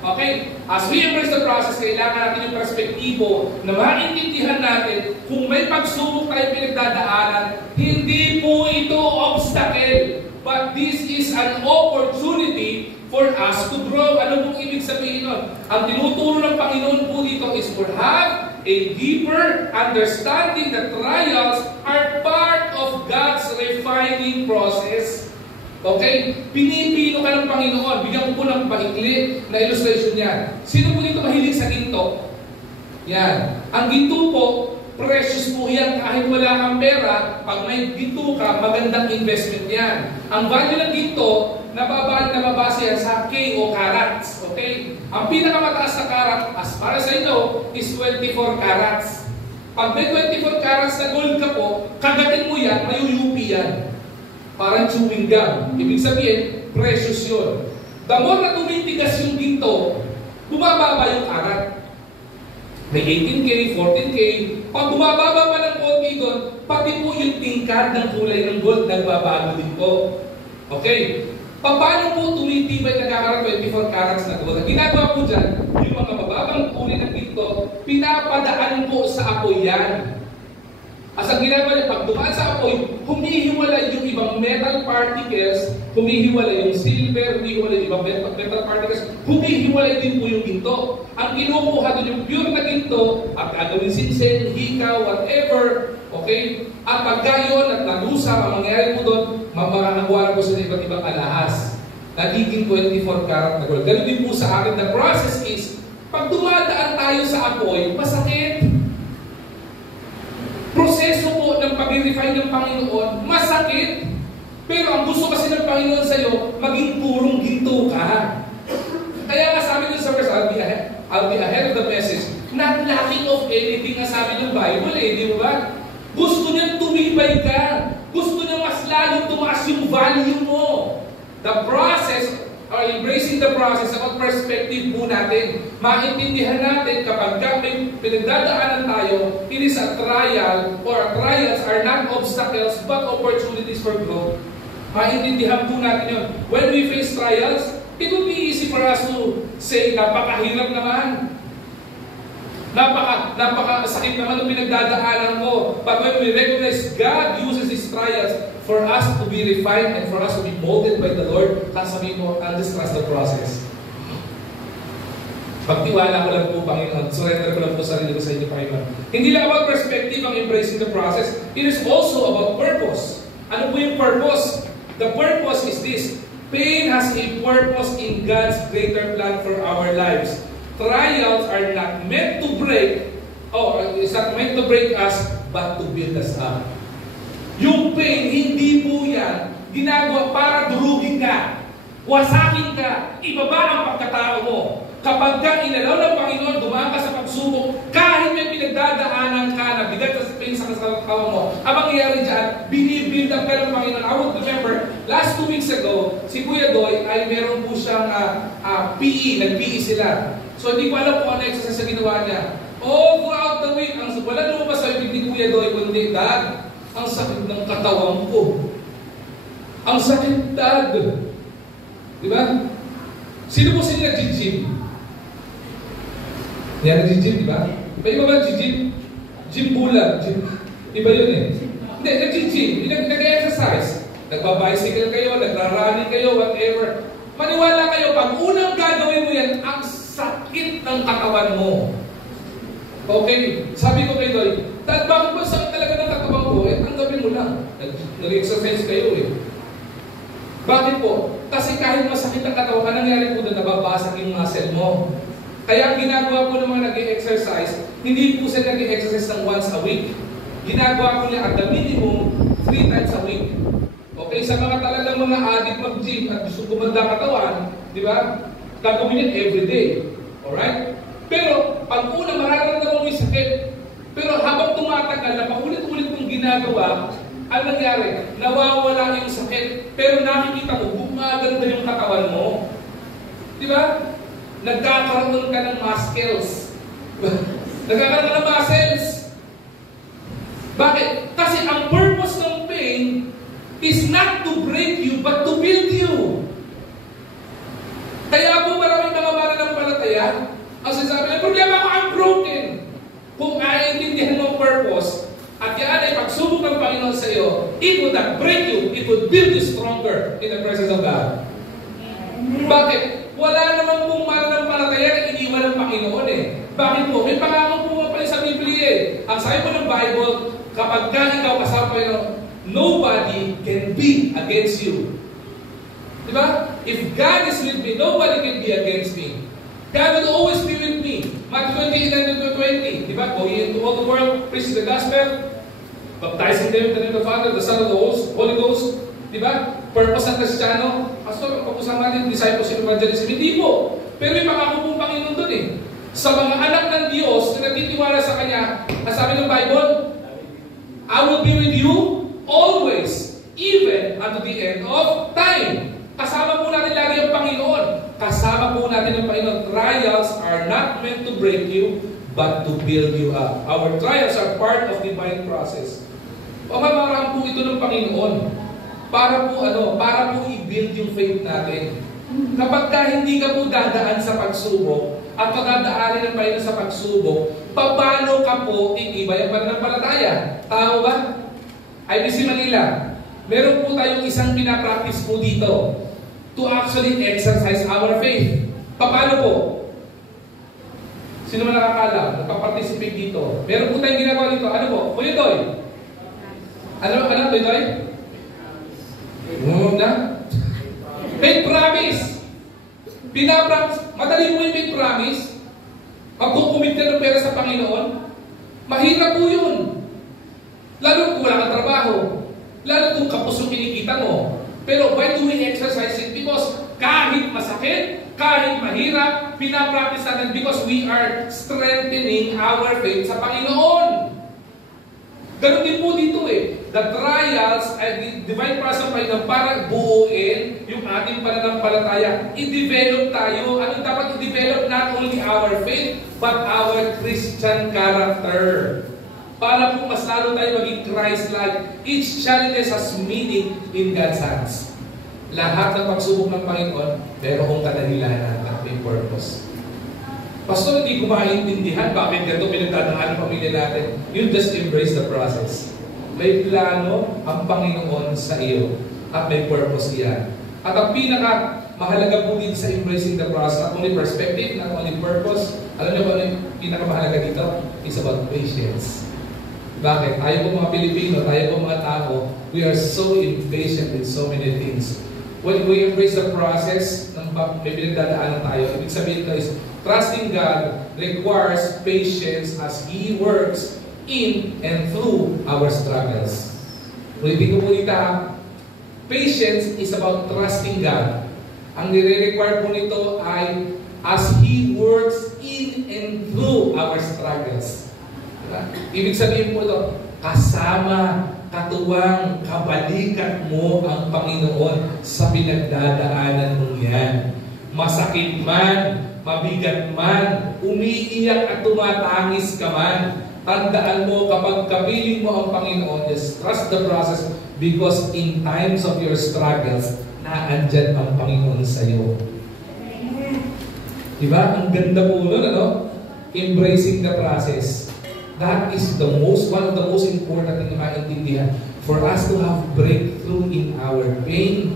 Okay? As we embrace the process, kailangan natin yung perspektibo na maintindihan natin kung may pagsubok tayo pinagdadaanan, hindi po ito obstacle, but this is an opportunity for us to grow. Ano pong ibig sabihin nun? Ang tinuturo ng Panginoon po dito is for have a deeper understanding that trials are part of God's refining process. Okay? Pinipino ka ng Panginoon. Bigyan ko po ng paikli na illustration yan. Sino po dito mahilig sa ginto? Yan. Ang ginto po, precious po yan. Kahit wala kang pera, pag may ginto ka, magandang investment yan. Ang value ng ginto, nababase yan sa K o carats. Okay? Ang pinakamataas na karat, as para sa ito, is 24 carats. Pag may 24 carats na gold ka po, kagatin mo yan, mayuyupi yan. Parang chewing gum. Ibig sabihin, precious yun. The more na tumitigas yung ginto, bumababa yung karat. May 18K, 14K. Pag bumababa pa ng konti doon, pati po yung tingkad ng kulay ng gold, nagbabago din po. Okay? Paano po tumitibay nagkakaroon 24 carats na gold? Ang ginagawa po dyan, yung mga mababang kulay ng ginto, pinapadaan po sa apoy yan. As ang ginagawa niya, pag dumaan sa apoy, humihiwalay yung ibang metal particles, humihiwalay yung silver, humihiwalay yung ibang metal particles, humihiwalay din po yung ginto. Ang kinukuha doon yung pure na ginto, at gagawin sinseng, hika, whatever, okay? At pagka yun at nalusa, ang mangyayari po doon, mamarahawa po sa iba't ibang alahas. Nagiging 24 karat na gold. Ganun din po sa akin, the process is, pag dumadaan tayo sa apoy, masakit. Proseso po ng pag-refine ng Panginoon, masakit. Pero ang gusto kasi ng Panginoon sa iyo, maging purong ginto ka. Kaya nga sabi dun sa verse, I'll be ahead of the message. Not lacking of anything ang sabi ng Bible di ba? Gusto niya tumibay ka. Gusto niya mas lalong tumaas yung value mo. The process, or embracing the process, about perspective po natin. Maintindihan natin kapag may pinagdadaanan tayo, it is a trial, or trials are not obstacles, but opportunities for growth. Maintindihan po natin yun. When we face trials, it will be easy for us to say, napakahirap naman. Napakasakit naman ang pinagdadaanan ko. But when we recognize God uses these trials for us to be refined and for us to be molded by the Lord, sasabihin mo, I'll just trust the process. Pagtiwala ko lang po, Panginoon. Surrender ko lang po sarili ko sa inyo, Panginoon. Hindi lang about perspective ang embracing the process. It is also about purpose. Ano po yung purpose? The purpose is this. Pain has a purpose in God's greater plan for our lives. Trials are not meant to break, it's not meant to break us, but to build us up. Yung pain, hindi po yan ginagawa para durugin ka, wasakin ka, ibaba ang pagkatao mo. Kapag ka inalaw ng Panginoon, dumaan ka sa pagsubok, kahit may pinagdadaanan ka na bigat sa pain sa kasawa mo, ang mangyayari dyan, binibuild up ka ng Panginoon. I would remember, last 2 weeks ago, si Kuya Doy ay meron po siyang PE, nag-PE sila. So hindi ko alam kung ano exercise sa ginawa niya. All throughout the week, wala lumabas sa ibig ni Kuya Doy, kundi, Dad, ang sakit ng katawan ko. Ang sakit, Dad. Di ba? Sino po sila nag-gym? Yan, nag-gym, di ba? May iba ba nag-gym? Gym bulag. Iba yun eh. Hindi, nag-gym. Nag-exercise. Nagpa-bicycle kayo, nagra-running kayo, whatever. Maniwala kayo, pag unang gagawin mo yan, ang sakit ng katawan mo. Okay, sabi ko kay Doy, Dad, bakit ba sakit talaga ng katawan ko? Tanggapin mo lang. Nag-exercise kayo eh. Bakit po? Kasi kahit masakit ang katawan, anong nangyari po doon, nababasag yung muscle mo. Kaya ang ginagawa ko ng mga nag-exercise, hindi po sila nag-exercise ng once a week. Ginagawa ko niya at the minimum 3 times a week. Okay, sa mga talagang mga addict mag-gym at gusto gumanda katawan, di ba? Gagawin yan everyday. Alright? Pero, pag una, mararamdaman mo yung sakit. Pero habang tumatagal na paulit-ulit mong ginagawa, ang nangyari, nawawala yung sakit. Pero nakikita mo, gumaganda yung katawan mo. Di ba? Nagkakaroon ka ng muscles. Nagkakaroon ka ng muscles. Bakit? Kasi ang purpose ng pain is not to break you, but to build you. Kaya po maraming mga mananampalataya, ang sinasabi, ang problema ko, I'm broken. Kung aiintindihan mo ang purpose, at yan ay pagsubok ng Panginoon sa iyo, it would not break you, it would build you stronger in the presence of God. Bakit? Wala naman pong mananampalataya na iniwan ng Panginoon eh. Bakit po? May pangako po pa sa Biblia eh. Ang sabi po ng Bible, kapag ka ikaw kasama Panginoon, nobody can be against you. Diba? If God is with me, nobody can be against me. God will always be with me. Matthew 28:19-20. Diba? Going into all the world, preach the gospel, baptizing them in the name of the Father, the Son, of the Holy Ghost. Diba? Purpose ng Kristiyano. Pastor, pag-usap natin, discipleship, evangelism. Hindi po. Pero may pangako pong Panginoon dun eh. Sa mga anak ng Diyos na nagtitiwala sa Kanya, ang sabi ng Bible, I will be with you always, even unto the end of time. Kasama po natin lagi ang Panginoon. Kasama po natin ang Panginoon. Trials are not meant to break you, but to build you up. Our trials are part of divine process. Pamamaraan po ito ng Panginoon. Para po i-build yung faith natin. Kapag hindi ka po dadaan sa pagsubok, at pagdadaanin ng Panginoon sa pagsubok, paano ka po itibay ang pananampalataya? Tao ba? IBC Manila, meron po tayong isang pinapractice po dito to actually exercise our faith. Paano po? Sino man nakakala? Nagpa-participate dito. Meron po tayong ginagawa dito. Ano po? Kuya Toy? Ano, Toy? Na? Make promise. Pinapractice. Madali po yung make promise. Magkukumit ka ng pera sa Panginoon. Mahirap po yun. Lalo kung wala kang trabaho. Lalo kung kapos yung kinikita mo. Pero why do we exercise it? Because kahit masakit, kahit mahirap, pinapractice natin because we are strengthening our faith sa Panginoon. Ganun din po dito eh. The trials and the divine process of Panginoon para buuin yung ating pananampalataya. I-develop tayo. Anong dapat i-develop? Not only our faith, but our Christian character. Para po mas lalo tayo maging Christ-like. Each challenge has meaning in God's hands. Lahat ng pagsubok ng Panginoon, merong kadahilanan at may purpose. Pastor, hindi ko maintindihan bakit ganito pinagdadaan ng pamilya natin. You just embrace the process. May plano ang Panginoon sa iyo at may purpose iyan. At ang pinaka-mahalaga po dito sa embracing the process, not only perspective, not only purpose, alam niyo ba ano yung pinaka-mahalaga dito? It's about patience. Bakit? Tayo po mga Pilipino, tayo po mga tao, we are so impatient with so many things. When we embrace the process, may pinagdadaanan tayo, ibig sabihin ito is, trusting God requires patience as He works in and through our struggles. Ulitin ko po dito ha. Patience is about trusting God. Ang nire-require po nito ay as He works in and through our struggles. Diba? Ibig sabihin po ito, kasama, katuwang, kabalikat mo ang Panginoon sa pinagdadaanan mong yan. Masakit man, mabigat man, umiiyak at tumatangis ka man, tandaan mo kapag kapiling mo ang Panginoon, just trust the process because in times of your struggles, naandyan ang Panginoon sa iyo. Diba? Ang ganda po nun, ano? Embracing the process. That is one of the most important thing na maintindihan. For us to have breakthrough in our pain,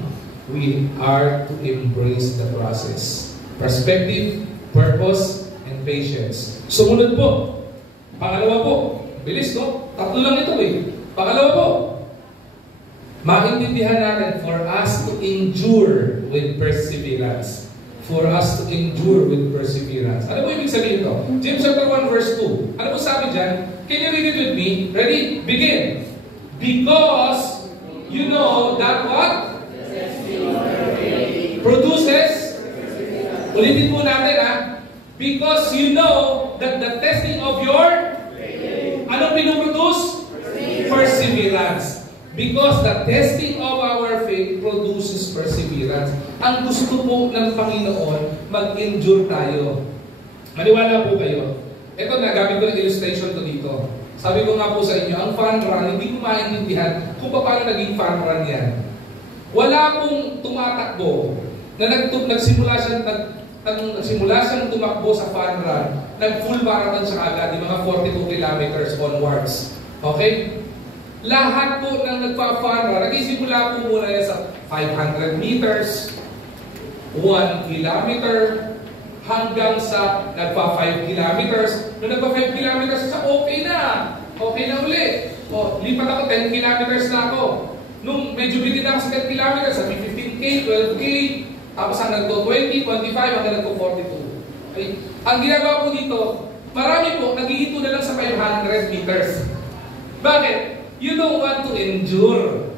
we are to embrace the process. Perspective, purpose, and patience. Sumunod po. Pangalawa po. Bilis, no? Tatlo lang ito eh. Pangalawa po. Maintindihan natin for us to endure with perseverance. For us to endure with perseverance. Ano po ibig sabihin ito? James chapter 1 verse 2. Ano po sabi dyan? Can you read it with me? Ready? Begin. Because you know that what? Produces. Ulitin po natin ha. Because you know that the testing of your anong pinuproduce? Perseverance. Because the testing of our faith produces perseverance. Ang gusto po ng Panginoon, mag-endure tayo. Maniwala po kayo. Ito na, gamit ko ng illustration to dito. Sabi ko nga po sa inyo, ang fun run, hindi ko maintindihan kung paano naging fun run yan. Wala pong tumatakbo na nagsimula siyang tumakbo sa fun run, nag-full marathon siya agad, di mga 42 kilometers onwards. Okay? Lahat po ng nagpa-fun run, nagsisimula po muna yan sa 500 meters, 1 kilometer, hanggang sa nagpa-5 kilometers. Nung nagpa-5 kilometers, sa okay na. Okay na ulit. O, lipat ako, 10 kilometers na ako. Nung medyo bitin ako sa 10 kilometers, sabi 15 15K, 12K, tapos hanggang to 20, 25, hanggang to 42. Okay? Ang ginagawa po dito, marami po, naghihinto na lang sa 500 meters. Bakit? You don't want to endure.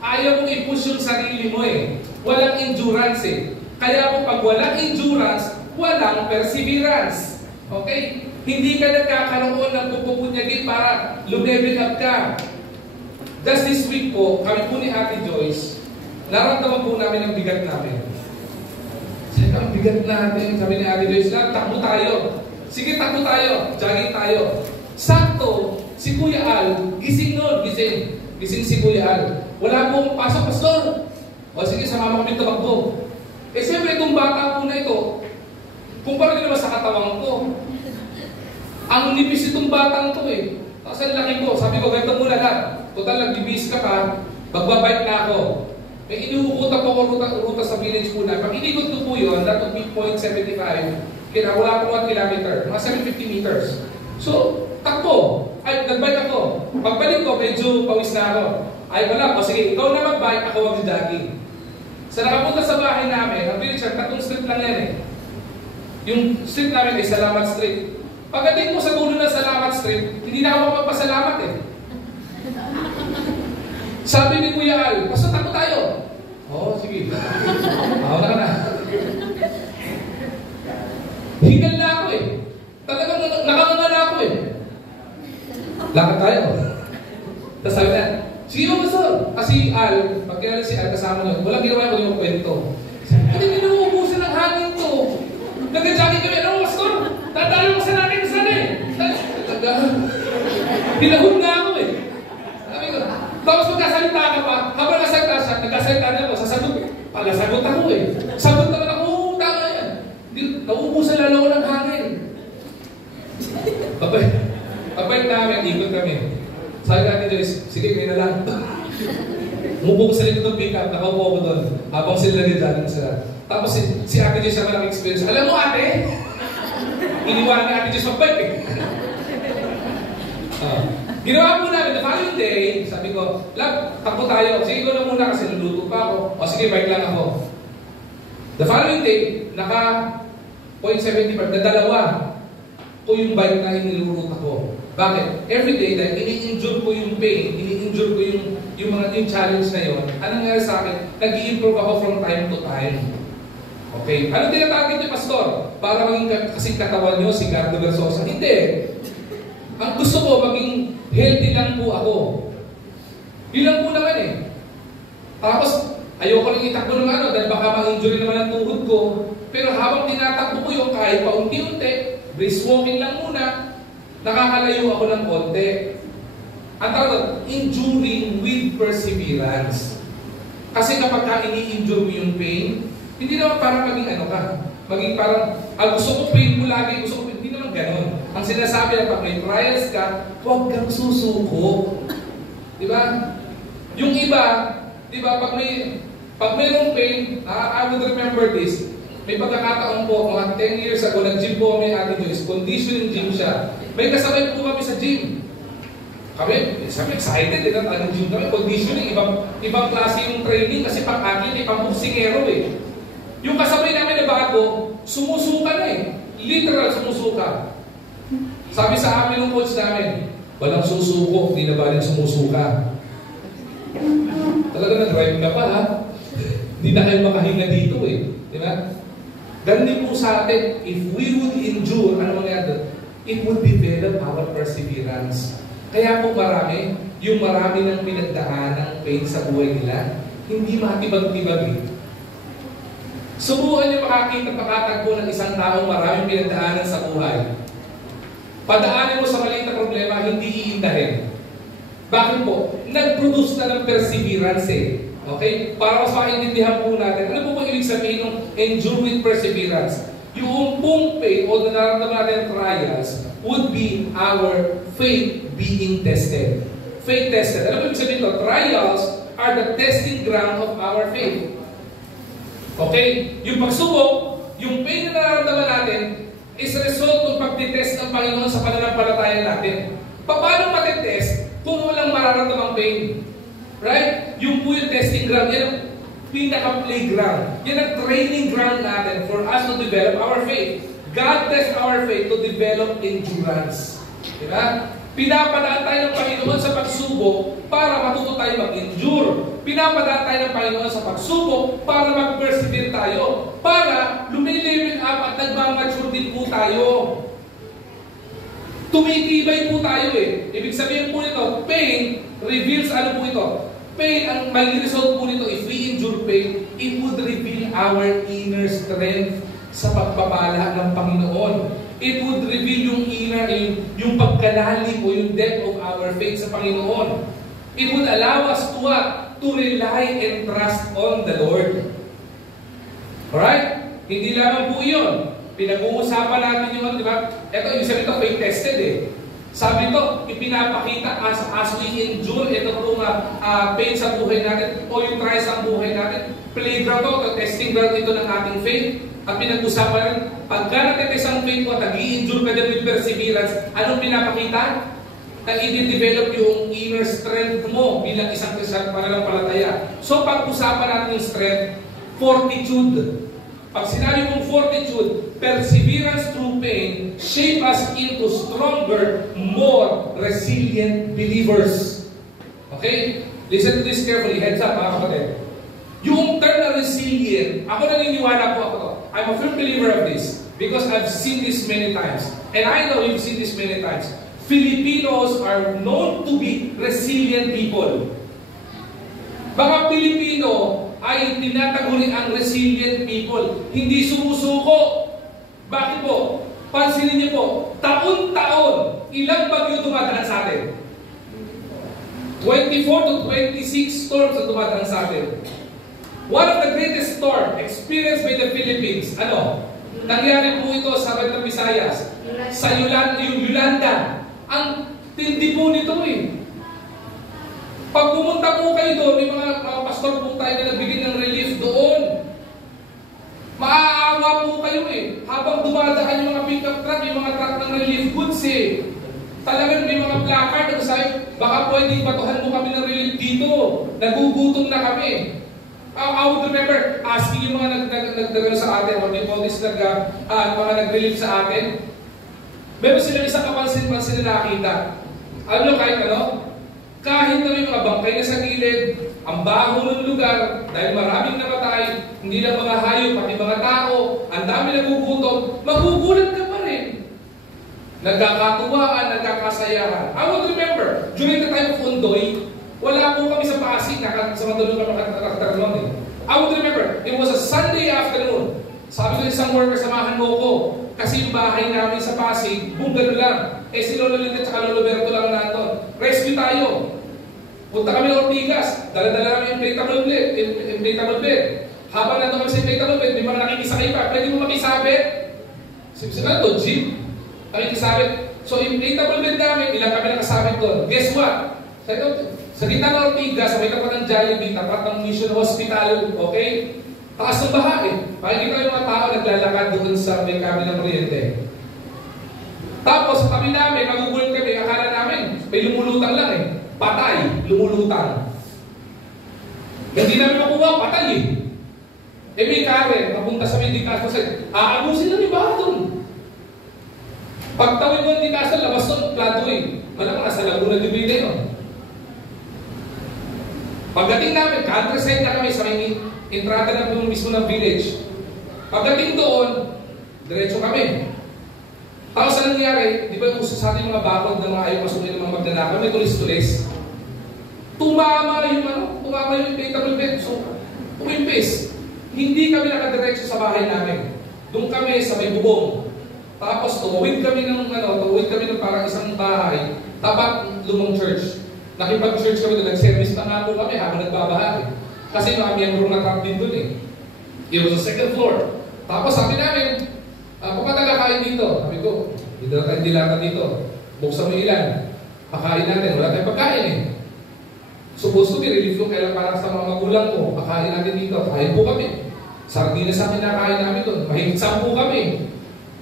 Ayaw mong i-push yung sarili mo eh. Walang endurance eh. Kaya po pag walang endurance, walang perseverance. Okay? Hindi ka nagkakaroon ng pupupunyagin para lumevel up ka. Just this week po, kami po ni Ate Joyce, naramdaman po namin ang bigat namin. Sabi ang bigat natin, sabi ni Ate Joyce, takbo tayo. Sige, takbo tayo. Jogging tayo. Sakto, si Kuya Al, gising nun, gising. Gising si Kuya Al. Wala pong pasok, pastor. O sige, sama kami tumakbo. Eh siyempre, itong bata po na ito, kumpara din naman sa katawan ko. Ang nipis itong batang to eh. Tapos ang laki ko, sabi ko, ganito muna lang. Total, nag-ibis ka pa, magbabike na ako. May inuukutan po ako ruta sa village po na. Pag inikot ko po yun, that would be 0.75. Wala po 1 kilometer, mga 750 meters. So, takbo. Ay, nag-bike ako. Pagbalik ko, medyo pawis na ako. Ay, wala. O sige, ikaw na mag-bike, ako mag-jogging. Sa nakapunta sa bahay namin, ang village, tatlong street lang yan eh. Yung street namin ay Salamat Street. Pagdating mo sa dulo ng Salamat Street, hindi na ako magpapasalamat eh. Sabi ni Kuya Al, basta takbo tayo. Oo, sige. Ako na ka na. Hingal na ako eh. Talagang nakanganga na ako eh. Lakad tayo. Tapos sabi na, sige mo pastor. Kasi Al, pag kaya si Al kasama nyo, walang ginawa ko yung kwento. Hindi kinuubusan ng hangin to. Nag-jogging kami, ano pastor? Tatalo mo sa natin sana eh. Pinahod na ako eh. Sabi ko, tapos magkasalita ka pa, habang nasalita siya, nagkasalita na ako, sasagot eh. Palasagot ako eh. Sagot naman ako, tama yan. Nauubusan lalo ko ng hangin. Pabalik namin, ikot kami. Sabi natin Joyce, sige, may na lang. Umupo ko sa likod ng pick-up, nakaupo ko doon. Habang sila nag-jogging sila. Tapos si Ate Joyce na malaking experience. Alam mo ate, iniwan ni Ate Joyce mag-bike eh. Ginawa po namin, the following day, sabi ko, lab, takbo tayo. Sige, ko na muna kasi luluto pa ako. O sige, bike lang ako. The following day, naka 0.75 na dalawa ko yung bike na inilurut ako. Bakit? Every day, dahil ini-endure ko yung pain, ini-endure ko yung challenge na yun, anong nangyari sa akin? Nag-i-improve ako from time to time. Okay? Ano tinatarget niyo, pastor? Para maging kasing katawan niyo, si Gardo Versosa? Hindi. Ang gusto ko, maging healthy lang po ako. Yun lang po naman eh. Tapos, ayoko lang itakbo ng ano, dahil baka ma-injury naman ang tuhod ko. Pero habang tinatakbo ko yung kahit paunti-unti, brisk walking lang muna, nakakalayo ako ng konti. Ang tawag, enduring with perseverance. Kasi kapag ini-endure mo yung pain, hindi naman parang maging ano ka, maging parang, gusto ko pain mo lagi, gusto ko pain, hindi naman ganon. Ang sinasabi lang, pag may trials ka, huwag kang susuko. Diba? Yung iba, diba, pag mayroong pain, I would remember this, may pagkakataon po, mga 10 years ago, nag-gym po kami Ate Joyce, conditioning gym siya. May kasabay po kami sa gym. Kami excited, nag-gym kami, conditioning, ibang klase yung training, kasi pang-akin, pang-boxingero eh. Yung kasabay namin na bago, sumusuka na eh. Literal sumusuka. Sabi sa amin ng coach namin, walang susuko, hindi na ba rin sumusuka. Talaga nag-drive ka pa ha? Hindi na kayo makahinga dito eh. Di ba? Ganun din po sa atin, if we would endure, ano mangyari? It would develop our perseverance. Kaya po marami ng pinagdaan ng pain sa buhay nila, hindi matibag-tibag eh. Subukan niyo makakita pakatagpo ng isang taong maraming pinagdaanan sa buhay. Padaanin mo sa maliit na problema, hindi iindahin. Bakit po? Nag-produce na ng perseverance eh. Okay? Para mas maintindihan po natin, ano po ba ibig sabihin ng endure with perseverance? Yung pong pain o nararamdaman natin trials would be our faith being tested. Faith tested. Ano po ibig sabihin ito? Trials are the testing ground of our faith. Okay? Yung pagsubok, yung pain na nararamdaman natin is a result ng pagtitest ng Panginoon sa pananampalataya natin. Paano matitest kung walang mararamdamang pain? Right? Yung po yung testing ground yan. pinaka-playground. Yan ang training ground natin for us to develop our faith. God tests our faith to develop endurance. Diba? Pinapadaan tayo ng Panginoon sa pagsubok para matuto tayo mag-endure. Pinapadaan tayo ng Panginoon sa pagsubok para mag-persevere tayo. Para lumilevel up at nagmamature din po tayo. Tumitibay po tayo eh. Ibig sabihin po nito, pain reveals ano po ito? Pain, ang may result po nito, if we endure pain, it would reveal our inner strength sa pagpapala ng Panginoon. It would reveal yung inner, yung pagkalalim o yung depth of our faith sa Panginoon. It would allow us to what? To rely and trust on the Lord. Alright? Hindi lamang po yun. Pinag-uusapan natin yung, di ba? Ito, ibig sabihin ito, faith tested eh. Sabi ito, ipinapakita as we endure ito pong pain sa buhay natin o yung trials sa buhay natin. Playground ito, testing ground ito ng ating faith. At pinag-usapan natin, pagka natetest ang faith mo at nag-i-endure ka dyan with perseverance, anong pinapakita? Na i-develop yung inner strength mo bilang isang Kristiyan pananampalataya. So pag-usapan natin yung strength, fortitude. Pag sinabi mong fortitude, perseverance through pain, shape us into stronger, more resilient believers. Okay? Listen to this carefully. Heads up, mga kapatid. Yung term na resilient, ako naniniwala po ako to. I'm a firm believer of this because I've seen this many times. And I know you've seen this many times. Filipinos are known to be resilient people. Mga Pilipino ay tinataguri ang resilient people. Hindi sumusuko. Bakit po? Pansinin niyo po, taon-taon, ilang bagyo dumadaan sa atin? 24 to 26 storms ang dumadaan sa atin. One of the greatest storm experienced by the Philippines, ano? Nangyari po ito sa Batang Visayas, sa Yolanda. Ang tindi po nito eh. Pag pumunta po kayo doon, may mga pastor po tayo na nagbigay ng relief doon. Maaawa po kayo eh. Habang dumadaan yung mga pick-up truck, yung mga truck ng relief goods eh. Talagang may mga placard na sabi, baka pwede batuhan mo kami ng relief dito. Nagugutom na kami. I would remember asking yung mga nagdagano sa atin, or yung mga nag-relief sa atin. Meron sila isang kapansin-pansin na nakita. Ano kahit ano? Kahit na may mga bangkay na sa gilid, ang baho ng lugar, dahil maraming namatay, hindi lang mga hayop, pati mga tao, ang dami nagugutom, magugulat ka pa rin. Nagkakatuwaan, nagkakasayahan. I would remember, during the time of Undoy, wala po kami sa Pasig, sa Mandaluyong kami nakataranon eh. I would remember, it was a Sunday afternoon. Sabi ko isang worker, samahan mo ko. Kasi yung bahay namin sa Pasig, bungalo lang. Eh si Lolo Linda at Lolo Berto lang nandun. Rescue tayo. Punta kami ng Ortigas. Dala-dala namin inflatable bed. Habang nandun kami sa inflatable bed, may mga nakikisakay pa. Pwede mo makisabit. Sabi na ito, jeep. Nakikisabit. So inflatable bed namin, ilang kami nakasabit doon. Guess what? Sa gitna ng Ortigas, sa may tapat ng Jollibee, tapat ng Mission Hospital, okay? Taas ng baha eh. Makikita yung mga tao naglalakad doon sa may kabilang kuryente. Tapos sa tabi namin, magugulat kami, akala namin, may lumulutang lang eh. Patay, lumulutang. Hindi namin makuha, patay eh. Eh may kare, napunta sa medical kasi, aabusin na ni ba doon? Pagtawid mo ni Castle, labas doon, plato eh. Malamang nasa Laguna de Vida yun. Pagdating namin, countryside na kami sa may entrada na doon mismo ng village. Pagdating doon, diretso kami. Tapos anong nangyari, di ba uso sa ating mga bakod na mga ayaw masukin ng mga magnanakaw, may tulis-tulis. Tumama yung inflatable bed. So, umimpis. Hindi kami nakadiretso sa bahay namin. Doon kami sa may bubong. Tapos tuwid kami ng parang isang bahay, tapat lumang church. Nakipag-church kami doon, nag-service pa nga po kami habang nagbabaha. Kasi mga miyembro na truck din doon eh. It was the second floor. Tapos sabi namin, pumunta ka kain dito. Sabi ko, hindi na tayo dilata dito. Buksan mo ilan. Pakain natin. Wala tayong pagkain eh. Supposed to be relief yung kailan para sa mga magulang mo. Pakain natin dito. Kain po kami. Sardinas ang kinakain namin doon. Mahigit 10 kami.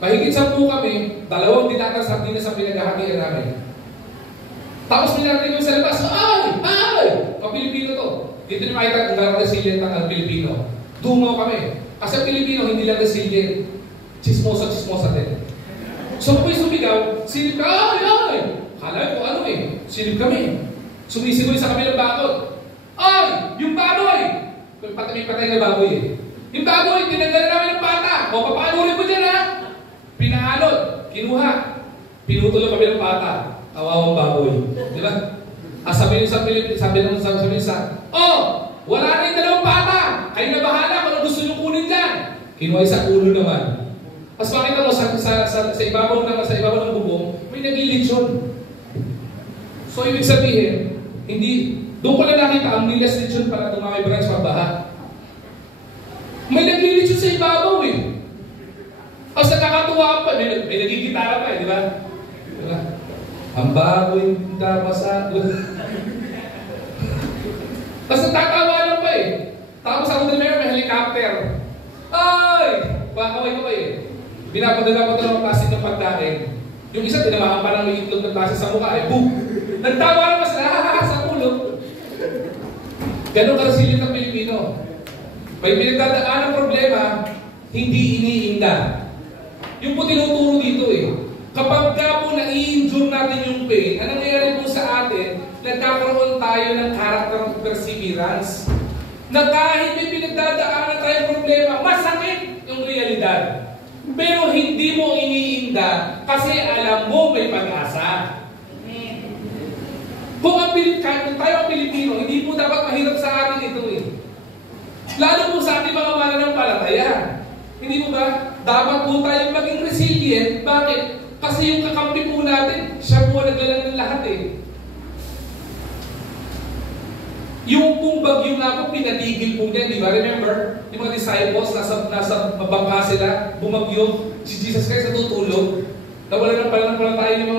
Mahigit 10 kami. 2 dinatang sardinas ang pinaghahatian namin. Tapos minarating kami sa labas. Ay! Ay! Kapilipino to. dito nyo makita kung resilient ang Pilipino. Dungaw kami. Kasi ang Pilipino, hindi lang resilient. Chismosa din. So kung may sumigaw, silip ka, ay! Kala ko ano eh, silip kami. Sumisigoy sa kami ng bakod. Ay! Yung baboy! May patay na baboy eh. Yung baboy, tinanggal namin ng pata. O, papaanurin mo dyan ha? Pinaalot, kinuha. Pinutol kami ng pata. Awawang baboy. Di ba? Sabi ng wala na yung dalawang pata. Kayo na bahala kung ano gusto nyo kunin dyan. Kinuha sa ulo naman. Tapos makita mo sa ibabaw ng bubong, may nagilitsyon. So, ibig sabihin, doon ko na nakita ang nilas litsyon para tumamay branch pabaha. May naglilitsyon sa ibabaw eh. Tapos nakakatuwa pa, may nagigitara pa eh, di ba? Diba? Ang baboy sa tapos natatawa lang pa eh. Tapos ako din may helicopter. Ay! Pakaway ko eh. Binapadala ko ito ng plastic ng pagkain. Yung isa, tinamahan pa ng itlog ng plastic sa mukha eh. Boom! Nagtawa naman sila, sa ulo. Ganun ka-resilient ang Pilipino. May pinagdadaan ng problema, hindi iniinda. Yung po tinuturo dito eh. Kapag ka po na-i-injure natin yung pain, anong nangyayari po sa atin, nagkakaroon tayo ng character of perseverance. Na kahit may pinagdadaanan tayong problema, masakit yung realidad. Pero hindi mo iniinda kasi alam mo may pag-asa. Kung tayo ang Pilipino, hindi po dapat mahirap sa atin ito eh. Lalo po sa ating mga mananampalataya. Hindi mo ba? Dapat po tayong maging resilient. Bakit? Kasi yung kakampi po natin, siya po naglalang ng lahat eh. Yung pong bagyo nga po, pinatigil po niya, di ba? Remember? Yung mga disciples, nasa bangka sila, bumagyo, si Jesus Christ natutulog. Nawala ng pananampalataya yung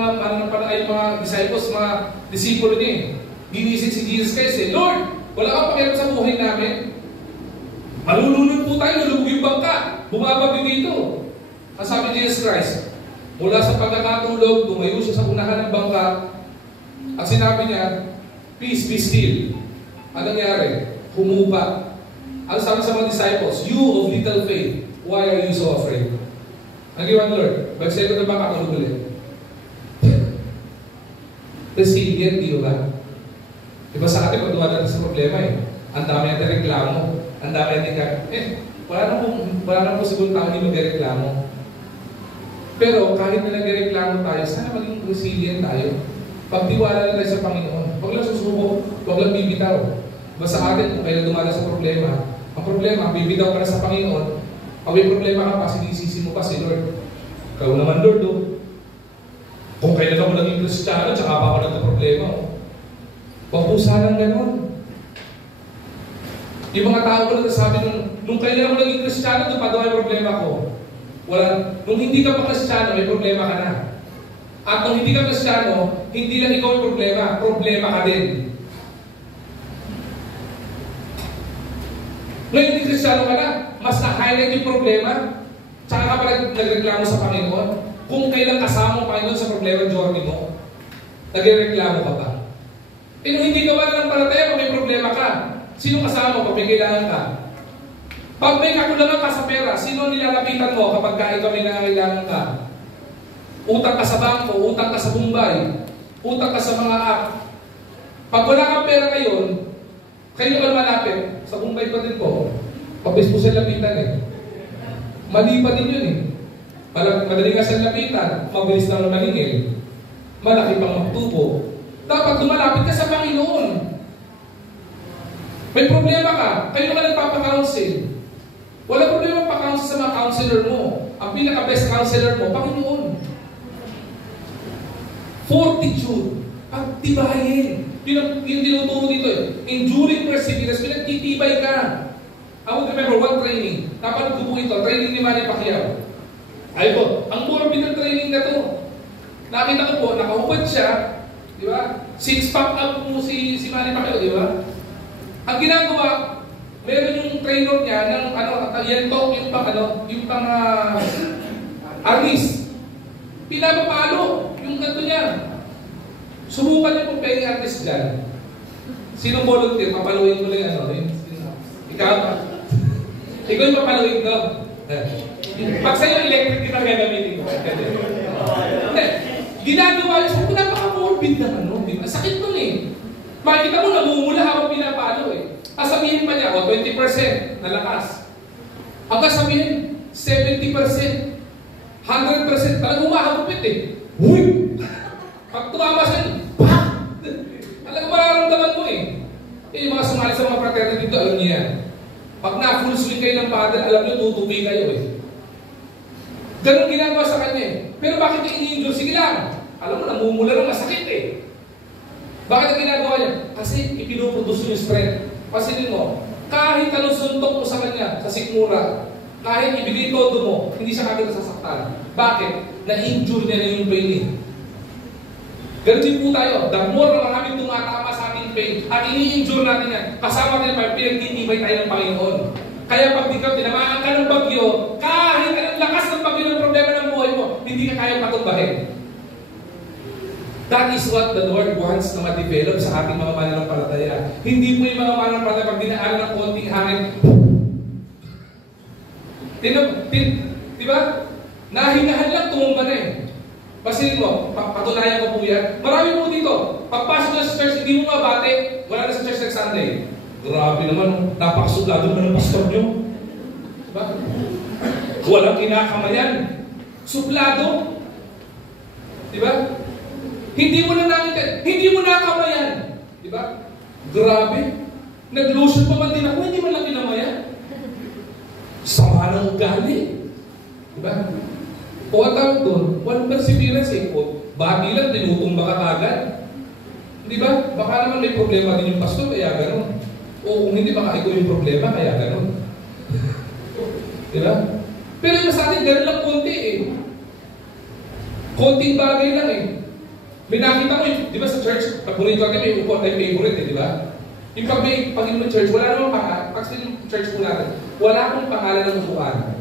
mga disciples, mga disipulo niya eh. Ginising si Jesus Christ eh, Lord, wala kang pakialam sa buhay namin. Malulunod po tayo, lulubog yung bangka. Bumabagyo dito. Ang sabi ni Jesus Christ, mula sa pagkakatulog, tumayo siya sa unahan ng bangka, at sinabi niya, peace, be still. Anong nangyari? Humupa. Ang sabi sa mga disciples, you of little faith, why are you so afraid? Ang ginawa ni Lord, bagsay ko na bangka, tulog ulit. Resilient, di ba? Diba sa atin, pag dumadaan sa problema eh, ang dami natin reklamo, ang dami natin wala na po siguro tao hindi magreklamo. Pero kahit na nagreklamo tayo, sana maging resilient tayo. Pagtiwala na tayo sa Panginoon. Huwag lang susuko, huwag lang bibitaw. Basta atin, kung kailan dumadaan sa problema, ang problema, bibitaw ka na sa Panginoon, pag may problema ka pa, sinisisi mo pa si Lord. Ikaw naman, Lord, oh. Kung kailan ako naging Kristiyano, tsaka pa ako nagka-problema, oh. Pagpusa lang gano'n. Yung mga tao ko nagsasabi nung kailan ako naging Kristiyano, doon pa daw ay problema ko. Nung hindi ka pa Kristiyano, may problema ka na. At nung hindi ka Kristiyano, hindi lang ikaw yung problema ka din. Ngayon hindi Kristiyano ka na, mas na-highlight yung problema, tsaka ka pala nagreklamo sa Panginoon. Kung kailan kasama ang Panginoon sa problema journey mo, nagreklamo ka pa. Nung hindi ka ba ng palataya, kung may problema ka, sino kasama mo pag may kailangan ka? Pag may kakulangan ka sa pera, sino nilalapitan mo kapag ikaw may nangangailangan ka? Utang ka sa bangko, utang ka sa Bombay, utang ka sa mga app. Pag wala kang pera ngayon, kayo ka malapit, sa Bombay pa din po. Pag-Facebook sa lapitan eh. Mali pa din yun eh. Madali ka sa lapitan, mabilis lang na maningil. Malaki pang magtubo. Dapat lumalapit ka sa Panginoon. May problema ka, kayo ka nagpapakounsel. Wala problema pa-counsel sa mga counselor mo. Ang pinaka-best counselor mo, Panginoon. Fortitude. Pagtibayin. Yung tinuturo dito eh. Enduring perseverance, pinagtitibay ka. I would remember one training. Napanood ko po ito, training ni Manny Pacquiao. Ay po, ang morbid ng training na to. Nakita ko po, nakahubad siya, di ba? Six-pack up po si Manny Pacquiao, di ba? Ang ginagawa, meron yung trainer niya ng yentok, yung pang artist. Pinapapalo yung ganito niya. Subukan niyo kung paying artist dyan. Sinong volunteer? Papaluin ko lang yung ano. Ikaw? Ikaw yung papaluin ko. Pag sa'yo electric kita gagamitin ko. Hindi. Ginagawa yun. Sabi ko, napaka-morbid naman nun. Sakit nun eh. Makikita mo, namumula habang pinapalo eh. Sabihin pa niya, 20% na lakas. Hanggang sabihin, 70%. 100%. Talagang umahagupit eh. Huy! Pag tumama sa'yo, pak! Talagang mararamdaman mo eh. Yung mga sumali sa mga fraternity dito, alam niyo yan. Pag na-full swing kayo ng paddle, alam niyo, tutubi kayo eh. Ganun ginagawa sa kanya eh. Pero bakit i-injure? Sige lang. Alam mo, namumula ng masakit eh. Bakit ang ginagawa niya? Kasi ipinuproduce yung strength. Pansinin mo, kahit anong suntok mo sa kanya, sa sikmura, kahit ibigay todo mo, hindi siya kagad nasasaktan. Bakit? Na-injure niya na yung pain eh. Ganun din po tayo. The more na maraming tumatama sa ating pain, at ini-injure natin yan, kasama tayo pa, pinagtitibay tayo ng Panginoon. Kaya pag ikaw tinamaan ka ng bagyo, kahit anong lakas ng bagyo ng problema ng buhay mo, hindi ka kaya patumbahin. That is what the Lord wants na ma-develop sa ating mga mananampalataya. Hindi po yung mga mananampalataya pag dinaanan ng konting hangin. Diba? Nahingahan lang, tumumba na eh. Pasilin mo, patunayan ko po yan. Marami po dito. Pagpasok na sa church, hindi mo mabate. Wala na sa church next Sunday. Grabe naman, napakasugado na ng pastor nyo. Diba? Walang kinakamayan. Suplado. Diba? Hindi mo na nakita, hindi mo nakamayan. Diba? Grabe. Nag-lotion pa man din ako, hindi man lang kinamayan. Sama ng ugali. Diba? O ang tawag doon, one perseverance eh po. Bagi lang, tinutumba ka agad. Diba? Baka naman may problema din yung pastor, kaya gano'n. O kung hindi, baka ikaw yung problema, kaya gano'n. Diba? Pero yung sa atin, gano'n lang konti eh. Konting bagay lang eh. May nakita ko eh, di ba sa church, paborito kami, may upo tayo favorite eh, di ba? Yung pag-inom church, wala namang pangalan. Pag sa church po natin, wala akong pangalan ng upuan.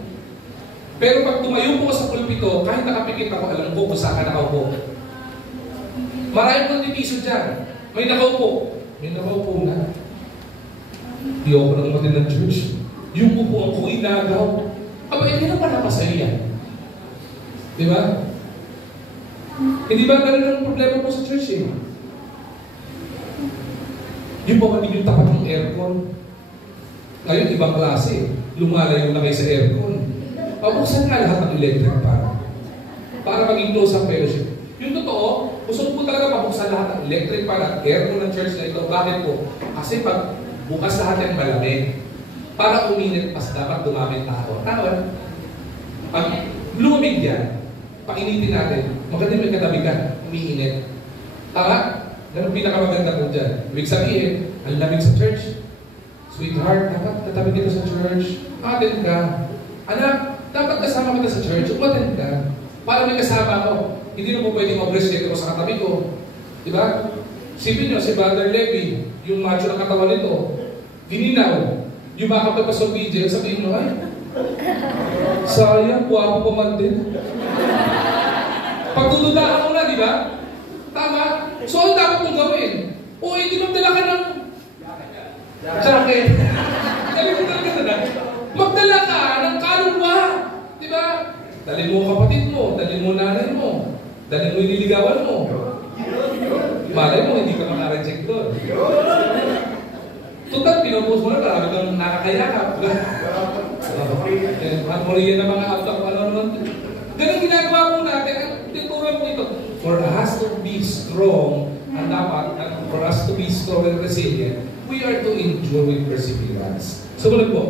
Pero pag tumayo po sa pulpito, kahit nakapikit ako, alam ko kung saan ka nakaupo. Maraming kong dipiso dyan. May nakaupo. May nakaupo na. Di ako nang umatin ng church. Yung upuan ko inagaw. Aba, hindi na pala masaya yan. Di ba? Hindi ba ganun ang problema po sa church eh? Yung pamanig yung tapat ng aircon. Ngayon, ibang klase. Lumalayo na kayo sa aircon. Pabuksan nga lahat ng electric para maging close ang fellowship. Yung totoo, gusto po talaga pabuksan lahat ng electric para aircon ng church na ito. Bakit po? Kasi pag bukas lahat yung malamig, para uminit, mas dapat dumamit tao. Tama? Pag lumamig yan, painitin natin, maganda may katabi ka, umiinit. Tama? Ganun pinakamaganda po dyan. Ibig sabihin, ang lamig sa church. Sweetheart, dapat katabi kita sa church. Attend ka. Anak, dapat kasama kita sa church. Umattend ka. Para may kasama ko. Hindi na po pwedeng mag-restrict ako sa katabi ko. Diba? Sipin nyo, si Brother Levy, yung macho ng katawan nito, gininaw. Yung mga kapag sa video, sabihin nyo, ay, sayang, guwapo pa man din. Pagdududaan mo na, di ba? Tama? So, ano dapat mong gawin? O, hindi magdala ka ng jacket. Magdala ka ng kaluluwa. Di ba? Dali mo kapatid mo, dali mo nanay mo, dali mo iniligawan mo. Malay mo, hindi ka makareject doon. Total, pinupost mo na, marami kang nakakayakap. Maria na mga abdak, ano naman. Ganun ginagawa po natin, ang tuturuan po ito. For us to be strong, and dapat, for us to be strong and resilient, we are to endure with perseverance. Sumunod po.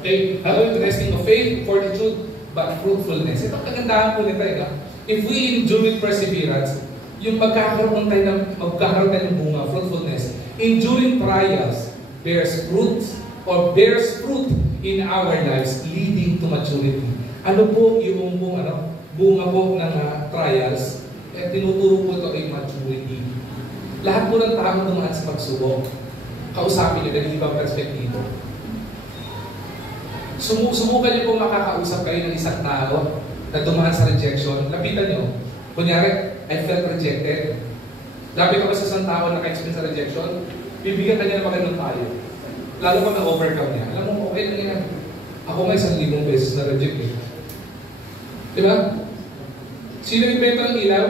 Okay? Allowing the resting of faith, fortitude, but fruitfulness. Ito ang kagandahan po nito. If we endure with perseverance, yung magkakaroon tayo ng bunga, fruitfulness. Enduring trials bears fruit in our lives leading to maturity. Ano po yung bunga po ng trials? Tinuturo po ito ay maturity. Lahat po ng tao dumaan sa pagsubok. Kausapin nyo ng ibang perspektibo. Sumukan nyo po makakausap kayo ng isang tao na dumaan sa rejection. Lapitan nyo. Kunyari, I felt rejected. Labi ka ba sa isang tao na naka-experience sa rejection? bibigyan ka niya ng magandang tayo. Lalo pa na-overcome niya. Alam mo, okay lang yan. Ako nga 1,000 beses na reject eh. Diba? Sino invento ng ilaw?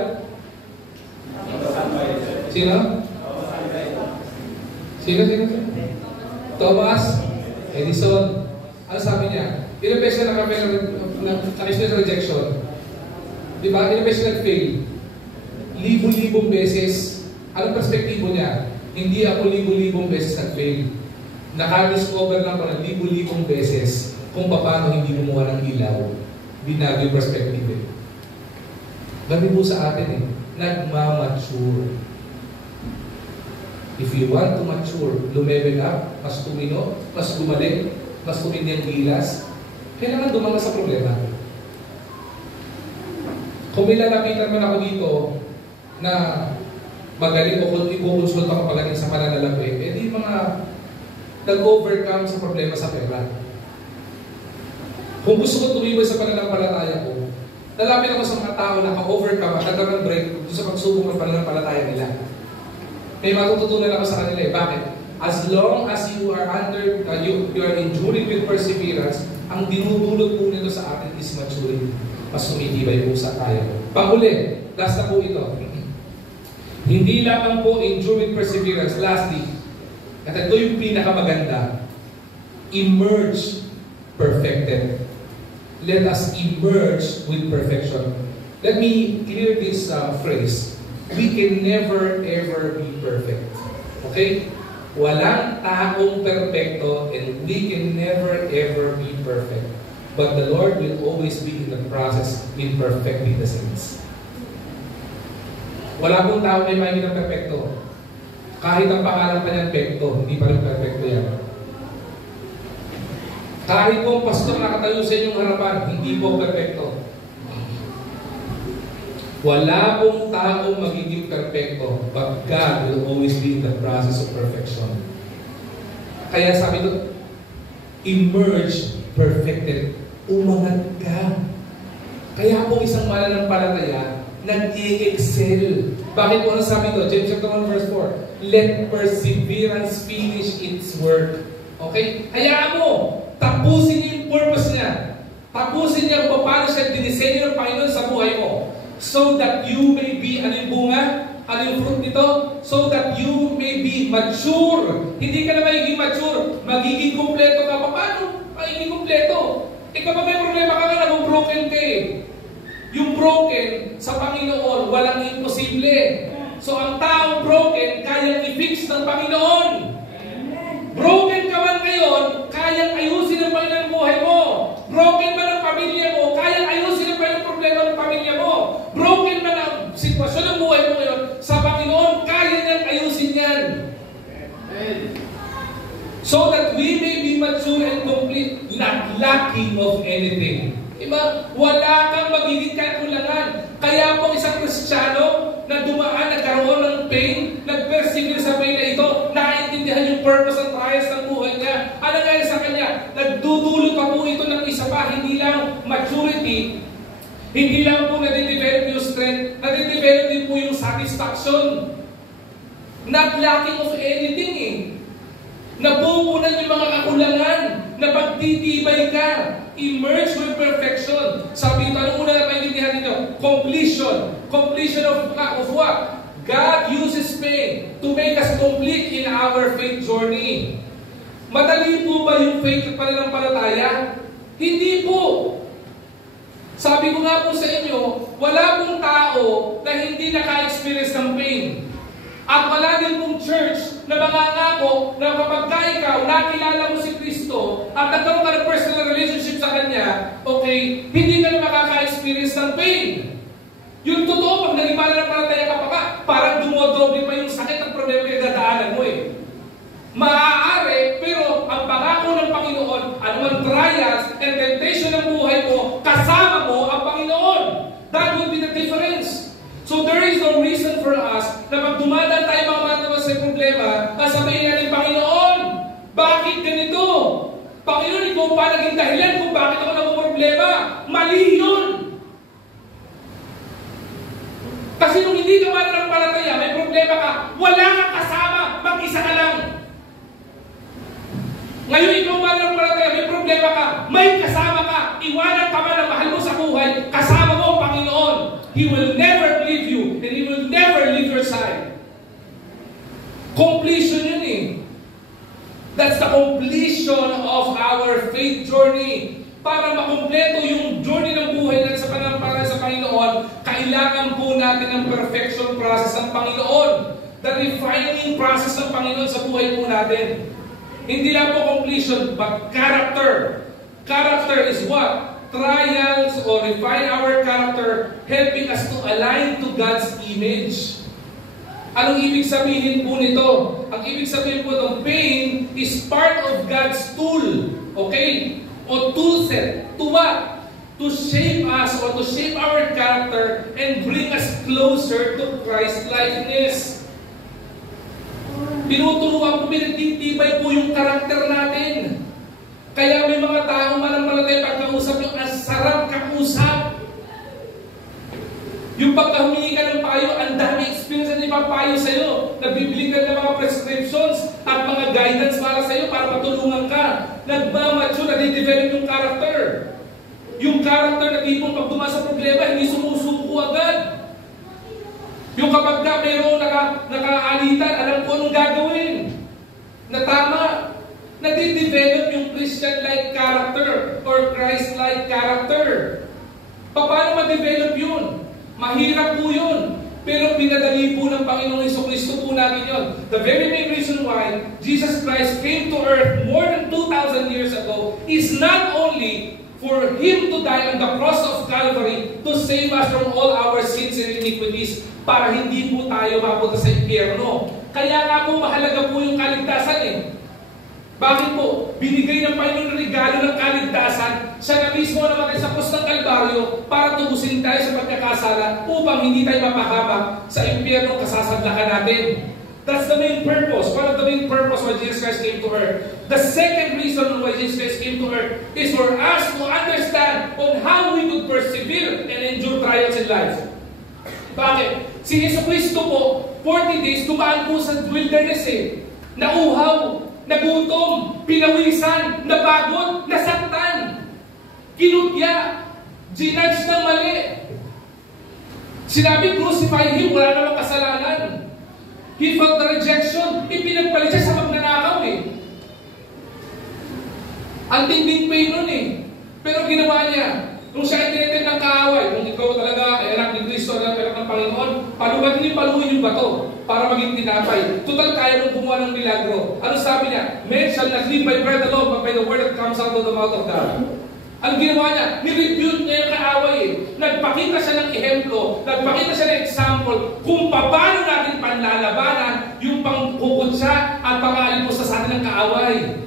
Sino? Sino? Thomas Edison. Ano sabi niya? Ilang beses na na-experience rejection? Diba? Ilang beses nag-fail? Libo-libong beses. Anong perspektibo niya? Hindi ako libo-libong beses nag-fail. Naka-discover lang ko ng libo-libong beses kung paano hindi gumawa ng ilaw. Binago yung perspective eh. Gabi po sa atin eh. Nagmamature. If you want to mature, lumevel up, mas tumino, mas gumaling, mas tumindi ang gilas, kailangan dumanga sa problema. Kung may lalapitan man ako dito na magaling o kung i-consult ako pagaling sa pananalapi, eh di mga nag-overcome sa problema sa pera. Kung gusto ko tumibay sa pananampalataya ko, lalapit ako sa mga tao na ka-overcome at nagkaroon break doon sa pagsubok ng pananampalataya nila. May matututunan ako sa kanila eh. Bakit? As long as you are you are enduring with perseverance, ang dinudulot po nito sa atin is maturity. Mas tumitibay po sa tayo. Panghuli, last na po ito. Hindi lamang po endure with perseverance. Lastly, at ito yung pinakamaganda, emerge perfected. Let us emerge with perfection. Let me clear this phrase. We can never ever be perfect. Okay? Walang taong perfecto and we can never ever be perfect. But the Lord will always be in the process in perfecting the saints. Wala pong tao na may ng perfecto. Kahit ang pangalan pa niyan perfecto, hindi pa rin perfecto yan. Kahit pong pastor nakatayo sa inyong harapan, hindi po perfecto. Wala pong taong magiging perfecto, but God will always be in the process of perfection. Kaya sabi ito, emerge perfected. Umangat ka. Kaya po isang mananampalataya, nag-i-excel. Bakit po ano sabi ito? James chapter 1 verse 4. Let perseverance finish its work. Okay? Hayaan mo, tapusin niyo yung purpose niya. Tapusin niya kung paano siya dinisenyo ng Panginoon sa buhay mo. So that you may be, ano yung bunga? Ano yung fruit nito? So that you may be mature. Hindi ka na magiging mature. Magiging kumpleto ka. Paano? Magiging kumpleto. Kapag may problema ka nga, nag-broken ka eh. Yung broken sa Panginoon, walang imposible. So ang taong broken, kayang i-fix ng Panginoon. Broken ka man ngayon, kayang ayusin ng Panginoon ang buhay mo. Broken man ang pamilya mo, kayang ayusin ng Panginoon ang problema ng pamilya mo. Broken man ang sitwasyon ng buhay mo ngayon, sa Panginoon, kaya niyang ayusin yan. So that we may be mature and complete, not lacking of anything. Diba? Wala kang magiging kakulangan. Kaya po isang Kristiyano na dumaan, nagkaroon ng pain, nag-persevere sa pain na ito, naiintindihan yung purpose and trials ng buhay niya. Ano nga sa kanya? Nagdudulot pa po ito ng isa pa, hindi lang maturity, hindi lang po nade-develop yung strength, nade-develop din po yung satisfaction. Not lacking of anything eh. Napupunan yung mga kakulangan, na pagtitibay ka, emerge with perfection. Sabi ito, anong una na maintindihan ninyo? Completion. Completion of what? God uses pain to make us complete in our faith journey. Madali po ba yung faith at pananampalataya? Hindi po. Sabi ko nga po sa inyo, wala pong tao na hindi naka-experience ng pain. At wala din pong church na mangangako na kapag ikaw nakilala mo si Kristo at nagkaroon ka ng personal relationship sa Kanya, okay, hindi ka na makaka-experience ng pain. Yung totoo, pag naging mananampalataya ka pa, parang dumodoble pa yung sakit at problema yung dadaanan mo eh. Maaari, pero ang pangako ng Panginoon, anumang trials and temptation ng buhay mo, kasama mo ang Panginoon. That would be the difference. So there is no reason for us na pag dumadaan tayo mga sa problema, sabihin natin, Panginoon, bakit ganito? Panginoon, ikaw pa naging dahilan kung bakit ako problema. Mali yun. Kasi nung hindi ka mananampalataya, may problema ka, wala kang kasama. mag-isa ka lang. Ngayon ikaw mananampalataya, may problema ka, may kasama ka, iwanan ka man ang mahal mo sa buhay, kasama mo ang Panginoon. He will never leave you and He will never leave your side. Completion yun eh. That's the completion of our faith journey. Para makumpleto yung journey ng buhay natin sa pananampalataya sa Panginoon, kailangan po natin ang perfection process ng Panginoon. The refining process ng Panginoon sa buhay po natin. Hindi lang po completion, but character. Character is what? Trials or refine our character, helping us to align to God's image. Anong ibig sabihin po nito? Ang ibig sabihin po ng pain is part of God's tool. Okay? O tool set. To what? To shape us or to shape our character and bring us closer to Christ-likeness. Pinuturuan po, pinagtitibay po yung karakter natin. Kaya may mga taong mananampalataya pagkausap yung ang sarap kausap. Yung pagkahumingi ka ng payo, ang dami experience na ipapayo sa'yo. Nagbibili ka ng mga prescriptions at mga guidance para sa'yo, para matulungan ka. Nagmamature, nadidevelop yung character. Yung character na tipong pag dumaan sa problema, hindi sumusuko agad. Yung kapag ka mayroong nakaalitan, alam ko anong gagawin. Na tama. Nadidevelop yung Christian-like character or Christ-like character. Paano ma-develop yun? Mahirap po yun. Pero pinadali po ng Panginoong Jesucristo po natin yun. The very main reason why Jesus Christ came to earth more than 2,000 years ago is not only for Him to die on the cross of Calvary to save us from all our sins and iniquities para hindi po tayo mapunta sa impyerno. Kaya nga po mahalaga po yung kaligtasan eh. Bakit po? Binigay ng Panginoon ng regalo ng kaligtasan. Siya na mismo namatay sa krus ng Kalbaryo para tubusin tayo sa pagkakasala upang hindi tayo mapahamak sa impyerno kasasadlakan natin. That's the main purpose. One of the main purpose why Jesus Christ came to earth. The second reason why Jesus Christ came to earth is for us to understand on how we could persevere and endure trials in life. Bakit? Si Jesucristo po, 40 days, dumaan po sa wilderness eh. Nauhaw, nagutom, pinawisan, napagod, nasaktan, kinutya, ginudge ng mali. Sinabi, crucify Him, wala namang kasalanan. He felt the rejection, ipinagpalit siya sa magnanakaw eh. Ang tinding pain nun eh. Pero ginawa niya, kung siya ay tinitin ng kaaway, kung ikaw talaga ay anak ni Kristo, anak ng Panginoon, palubat niyo paluhin yung bato para maging tinapay. Total kaya mong gumawa ng milagro. Ano sabi niya? Men shall not live by bread alone, but by the word that comes out of the mouth of God. Ang ginawa niya, nirebuke niya yung kaaway eh. Nagpakita siya ng ehemplo, nagpakita siya ng example kung paano natin panlalabanan yung pangkukutsa at pang-aalipusta sa atin ng kaaway.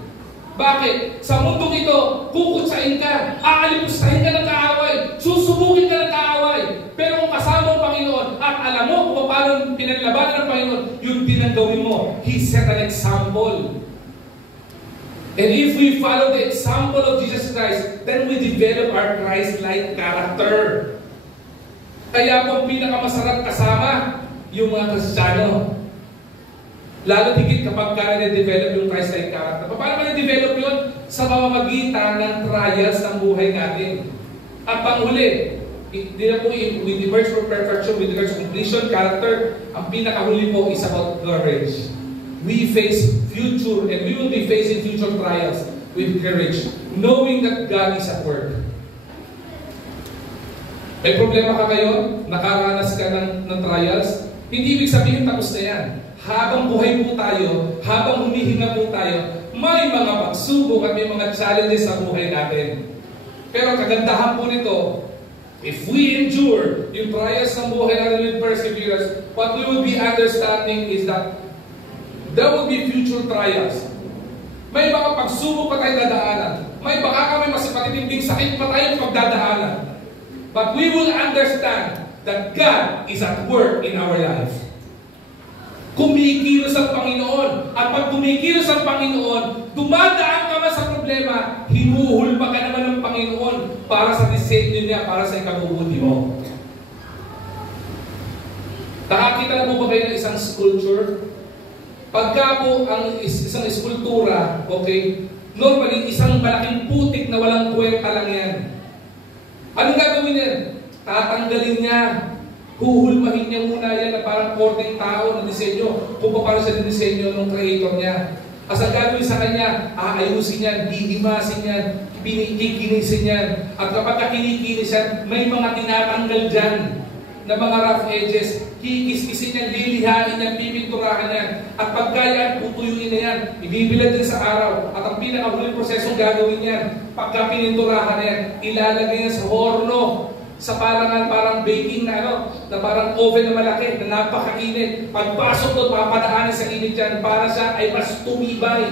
Bakit? Sa mundong ito, kukutsain ka, aalipustahin ka ng kaaway, susubukin ka ng kaaway. Pero kung kasama ang Panginoon at alam mo kung paano pinaglabanan ng Panginoon, yun din ang gawin mo. He set an example. And if we follow the example of Jesus Christ, then we develop our Christ-like character. Kaya po pinakamasarap kasama yung mga Kristiyano. Lalo higit kapag na-develop yung Christ-like character. Paano na-develop yun? Sa pamamagitan ng trials ng buhay natin. At panghuli, hindi na po with the merge for perfection, with the merge completion, character, ang pinakahuli po is about courage. We face future and we will be facing future trials with courage, knowing that God is at work. May problema ka ngayon? Nakaranas ka ng trials? Hindi ibig sabihin tapos na yan. Habang buhay po tayo, habang humihinga po tayo, may mga pagsubok at may mga challenges sa buhay natin. Pero kagandahan po nito, if we endure yung trials ng buhay natin with perseverance, what we will be understanding is that there will be future trials. May mga pagsubok pa tayong dadaanan. May baka kami mas matitinding sakit pa tayong pagdadaanan. But we will understand that God is at work in our life. Kumikilos ang Panginoon. At pag kumikilos ang Panginoon, dumadaan ka man sa problema, hinuhulma ka naman ng Panginoon para sa disenyo niya, para sa ikabubuti mo. Nakakita na po ba kayo ng isang sculpture? Pagka po ang isang eskultura, okay, normally isang malaking putik na walang kwenta lang yan. Anong gagawin yan? Tatanggalin niya. Huhulmahin niya muna yan na parang korteng tao na disenyo kung paano siya dinisenyo ng creator niya. As ang gagawin sa kanya, aayusin yan, hihimasin yan, kikinisin yan. At kapag kinikinis yan, may mga tinatanggal dyan na mga rough edges, kikiskisin yan, lilihain yan, pipinturahan yan. At pagka yan, putuyuin na yan, ibibilad din sa araw. At ang pinakahuling prosesong gagawin yan, pagka pininturahan yan, ilalagay yan sa horno, sa parang baking na na parang oven na malaki, na napakainit. Pagpasok doon, papadaanin sa init yan para siya ay mas tumibay.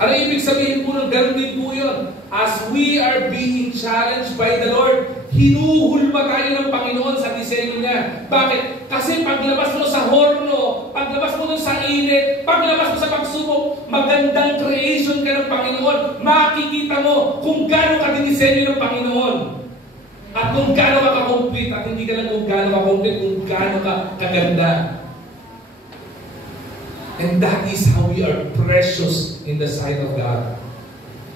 Ano ibig sabihin po ng ganun din po yun? As we are being challenged by the Lord, hinuhulma tayo ng Panginoon sa disenyo niya. Bakit? Kasi paglabas mo sa horno, paglabas mo sa init, paglabas mo sa pagsubok, magandang creation ka ng Panginoon. Makikita mo kung gaano ka dinisenyo ng Panginoon. At kung gaano ka ka-complete, at hindi ka lang kung gaano ka complete, kung gaano ka kaganda. And that is how we are precious in the sight of God.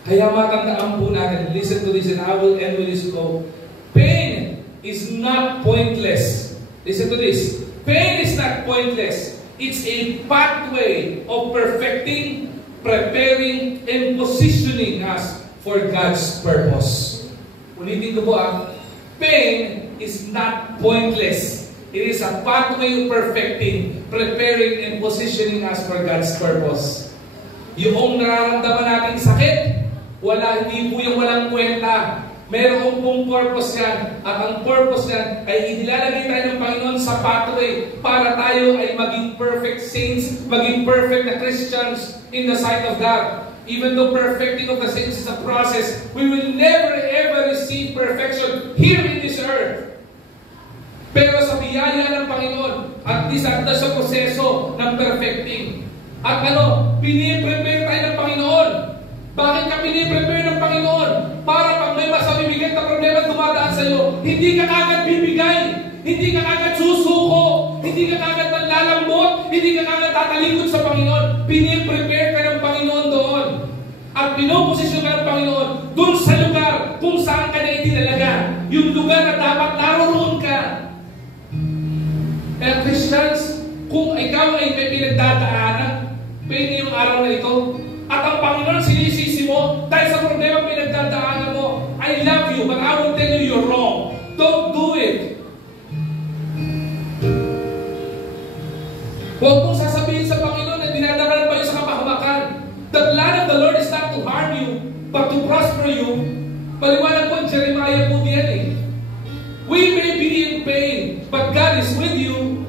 Kaya matandaan po natin, listen to this and I will end with this quote. Pain is not pointless. Listen to this. Pain is not pointless. It's a pathway of perfecting, preparing, and positioning us for God's purpose. Ulitin ko po Pain is not pointless. It is a pathway of perfecting, preparing, and positioning us for God's purpose. Yung nararamdaman nating sakit, hindi po yung walang kwenta. Meron pong purpose yan. At ang purpose yan ay inilalagay tayo ng Panginoon sa pathway para tayo ay maging perfect saints, maging perfect na Christians in the sight of God. Even though perfecting of the saints is a process, we will never ever receive perfection here in this earth. Pero sa biyaya ng Panginoon, at least at sa proseso ng perfecting. At piniprepare tayo ng Panginoon. Bakit ka piniprepare ng Panginoon? Para pag may masabibigat na problema dumadaan sa iyo, hindi ka kagad bibigay, hindi ka kagad susuko, hindi ka kagad manlalambot, hindi ka kagad tatalikod sa Panginoon. Piniprepare ka ng Panginoon doon. At pinoposisyon ka ng Panginoon doon sa lugar kung saan ka na itinalaga. Yung lugar na dapat naroon ka. Kaya Christians, kung ikaw ay may pinagdadaanan, pwede yung araw na ito, at ang Panginoon sinisisi mo dahil sa problema pinagdadaanan mo, I love you, but I will tell you you're wrong. Don't do it. Huwag mong sasabihin sa Panginoon na dinadaanan pa yung sa kapahamakan. The plan of the Lord is not to harm you, but to prosper you. Maliwanag po, Jeremiah po diyan We may be in pain, but God is with you.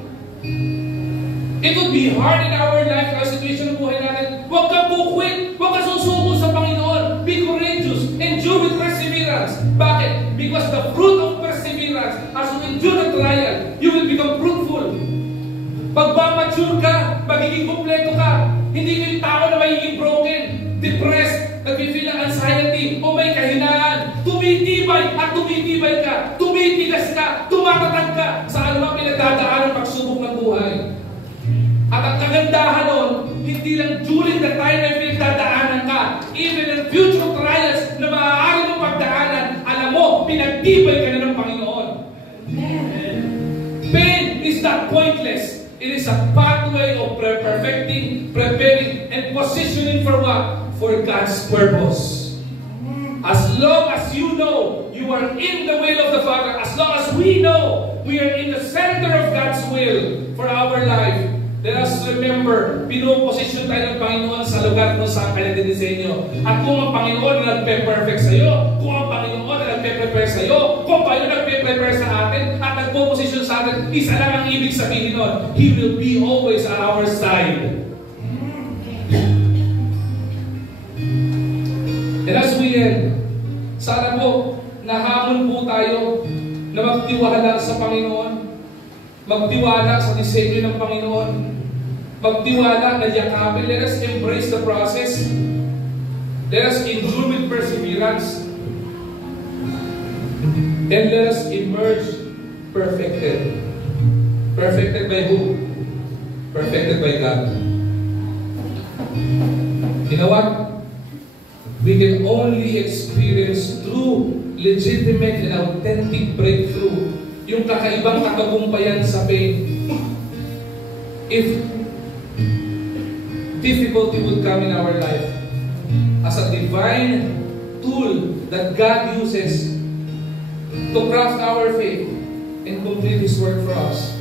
It would be hard in our life, our situation ng buhay natin. Huwag ka quit. Huwag ka susuko sa Panginoon. Be courageous. Endure with perseverance. Bakit? Because the fruit of perseverance, as you endure the trial, you will become fruitful. Pag-mature ka, magiging kumpleto ka. Hindi ka yung tao na magiging broken, depressed, nag-feel ng anxiety, o may kahinaan. Tumitibay at tumitibay ka. Tumitigas ka, tumatatag ka sa anumang pinagdadaan ng pagsubok ng buhay. At ang kagandahan nun, hindi lang during the time na pinagdadaanan ka, even in future trials na maaari mong pagdaanan, alam mo, pinagtibay ka na ng Panginoon. Pain is not pointless. It is a pathway of perfecting, preparing, and positioning for what? For God's purpose. As long as you know you are in the will of the Father, as long as we know we are in the center of God's will for our life, let us remember, pinuposisyon tayo ng Panginoon sa lugar kung saan kanya dinisenyo. At kung ang Panginoon na nagpe-perfect sa iyo, kung ang Panginoon na nagpe-prepare sa iyo, kung paano nagpe-prepare sa atin, at nagpo-posisyon sa atin, isa lang ang ibig sabihin nun, He will be always at our side. And as we end, sana po, nahamon po tayo na magtiwala sa Panginoon, magtiwala sa disenyo ng Panginoon, magtiwala na yakapin. Let us embrace the process. Let us endure with perseverance. And let us emerge perfected. Perfected by who? perfected by God. You know what? We can only experience true, legitimate, and authentic breakthrough, yung kakaibang katagumpayan sa pain, if difficulty would come in our life as a divine tool that God uses to craft our faith and complete His work for us.